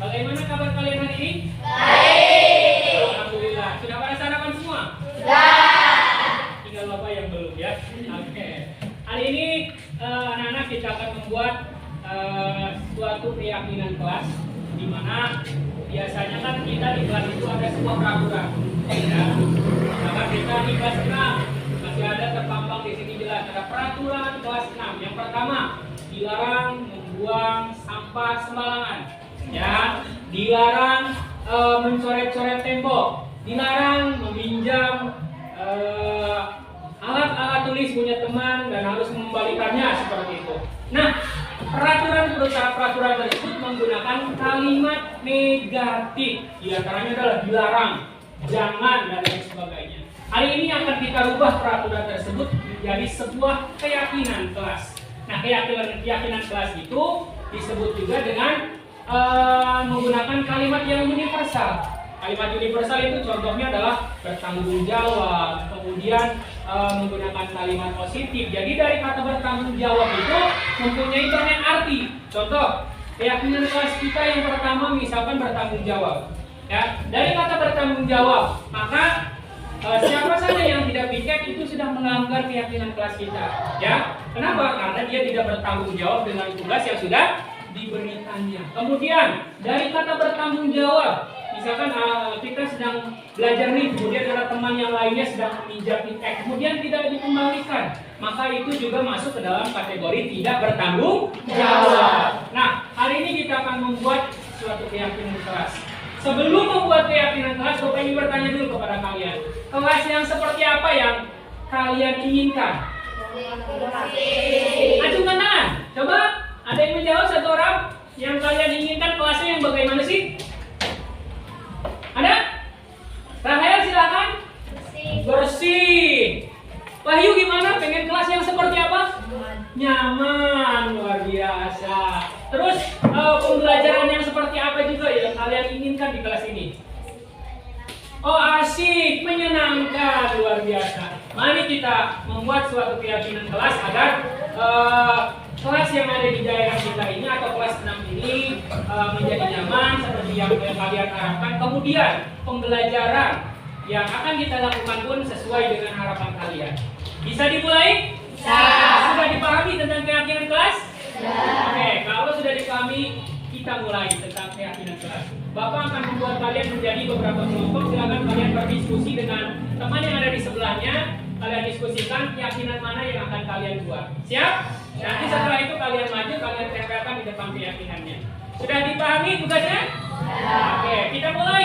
Bagaimana kabar kalian hari ini? Baik. Alhamdulillah. Sudah pada sarapan semua? Sudah. Tinggal Bapak yang belum, ya. Oke. Hari ini anak-anak kita akan membuat suatu keyakinan kelas, di mana biasanya kan kita di kelas itu ada sebuah peraturan. Ya. Maka kita di kelas 6 masih ada terpampang di sini jelas ada peraturan kelas 6. Yang pertama, dilarang membuang sampah sembarangan. Ya, dilarang mencoret-coret tembok, dilarang meminjam alat-alat tulis punya teman dan harus mengembalikannya seperti itu. Nah, peraturan tersebut menggunakan kalimat negatif. Di antaranya adalah dilarang. jangan, dan lain sebagainya. Hari ini akan kita rubah peraturan tersebut menjadi sebuah keyakinan kelas. Nah, keyakinan kelas itu disebut juga dengan menggunakan kalimat yang universal. Kalimat universal itu contohnya adalah bertanggung jawab, kemudian menggunakan kalimat positif. Jadi dari kata bertanggung jawab itu mempunyai banyak arti. Contoh, keyakinan kelas kita yang pertama misalkan bertanggung jawab. Ya, dari kata bertanggung jawab, maka siapa saja yang tidak piket itu sudah melanggar keyakinan kelas kita. Ya, kenapa? Karena dia tidak bertanggung jawab dengan tugas yang sudah diberikannya. Kemudian dari kata bertanggung jawab, misalkan kita sedang belajar nih, kemudian ada teman yang lainnya sedang meminjam piket, kemudian tidak dikembalikan, maka itu juga masuk ke dalam kategori tidak bertanggung jawab. Nah, hari ini kita akan membuat suatu keyakinan kelas. Sebelum membuat keyakinan kelas, Bapak ingin bertanya dulu kepada kalian, kelas yang seperti apa yang kalian inginkan? Acungkan tangan, coba. Ada yang menjawab satu orang? Yang kalian inginkan kelasnya yang bagaimana sih? Ada? Rahel silakan. Bersih. Wahyu gimana? Pengen kelas yang seperti apa? Nyaman, luar biasa. Terus pembelajaran yang seperti apa juga yang kalian inginkan di kelas ini? Oh, asik, menyenangkan, luar biasa. Mari kita membuat suatu keyakinan kelas agar kelas yang ada di daerah kita ini atau kelas 6 ini menjadi nyaman seperti yang kalian harapkan. Kemudian pembelajaran yang akan kita lakukan pun sesuai dengan harapan kalian. Bisa dimulai? Bisa. Sudah dipahami tentang keyakinan kelas? Oke, kalau sudah dipahami, kita mulai tentang keyakinan kelas. Bapak akan membuat kalian menjadi beberapa kelompok. Silakan kalian berdiskusi dengan teman yang ada di sebelahnya. Kalian diskusikan keyakinan mana yang akan kalian buat. Siap? Nanti setelah itu kalian maju, kalian tempelkan di depan keyakinannya. Sudah dipahami tugasnya? Oke, kita mulai.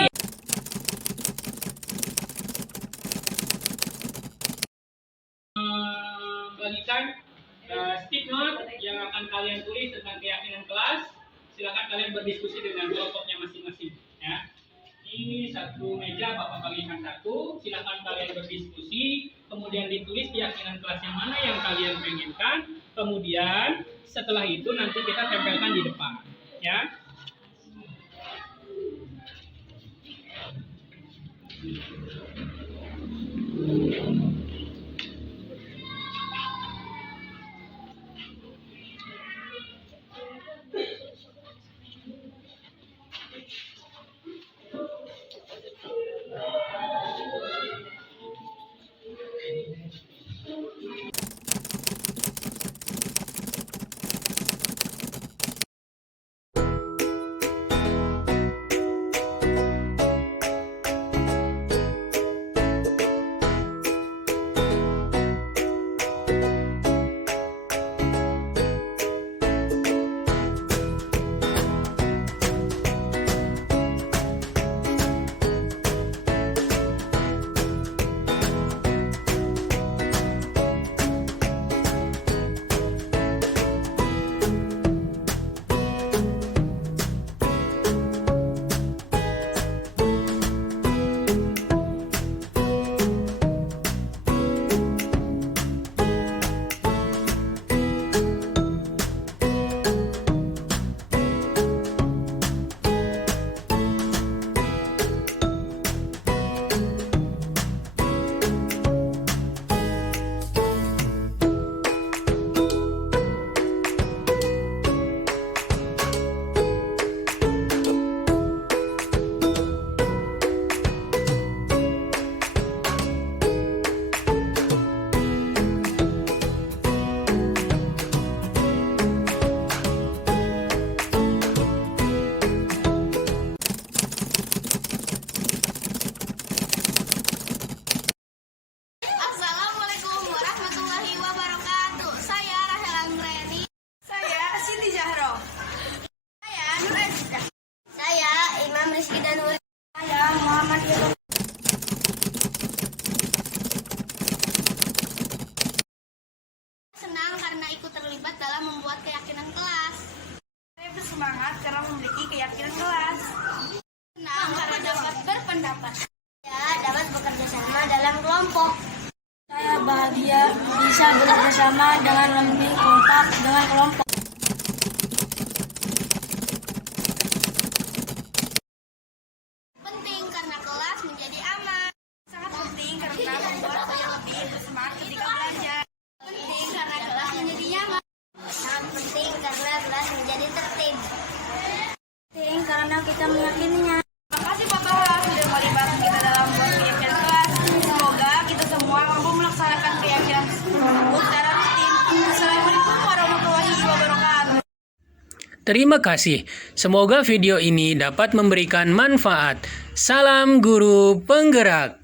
Bagikan stick note yang akan kalian tulis tentang keyakinan kelas. Silakan kalian berdiskusi dengan kelompoknya masing-masing. Ya. Ini satu meja, Bapak bagikan satu. Silakan kalian berdiskusi. Kemudian ditulis keyakinan kelas yang mana yang kalian penginkan. Kemudian setelah itu nanti kita tempelkan di depan. Ya. bersemangat karena memiliki keyakinan kelas. Senang karena dapat berpendapat. Ya, dalam kelompok. Saya bahagia bisa bekerjasama dengan lebih kompak dengan kelompok. Penting karena kelas menjadi aman. Sangat penting karena membuat saya lebih bersemangat ketika belajar. Penting karena kelas menjadi nyaman. Sangat penting karena kelas menjadi tertib. Penting karena kita meyakininya. Terima kasih Pak Toha sudah melibatkan kita dalam buat keyakinan kelas. Semoga kita semua mampu melaksanakan keyakinan tersebut secara rutin. Assalamualaikum warahmatullahi wabarakatuh. Terima kasih. Semoga video ini dapat memberikan manfaat. Salam guru penggerak.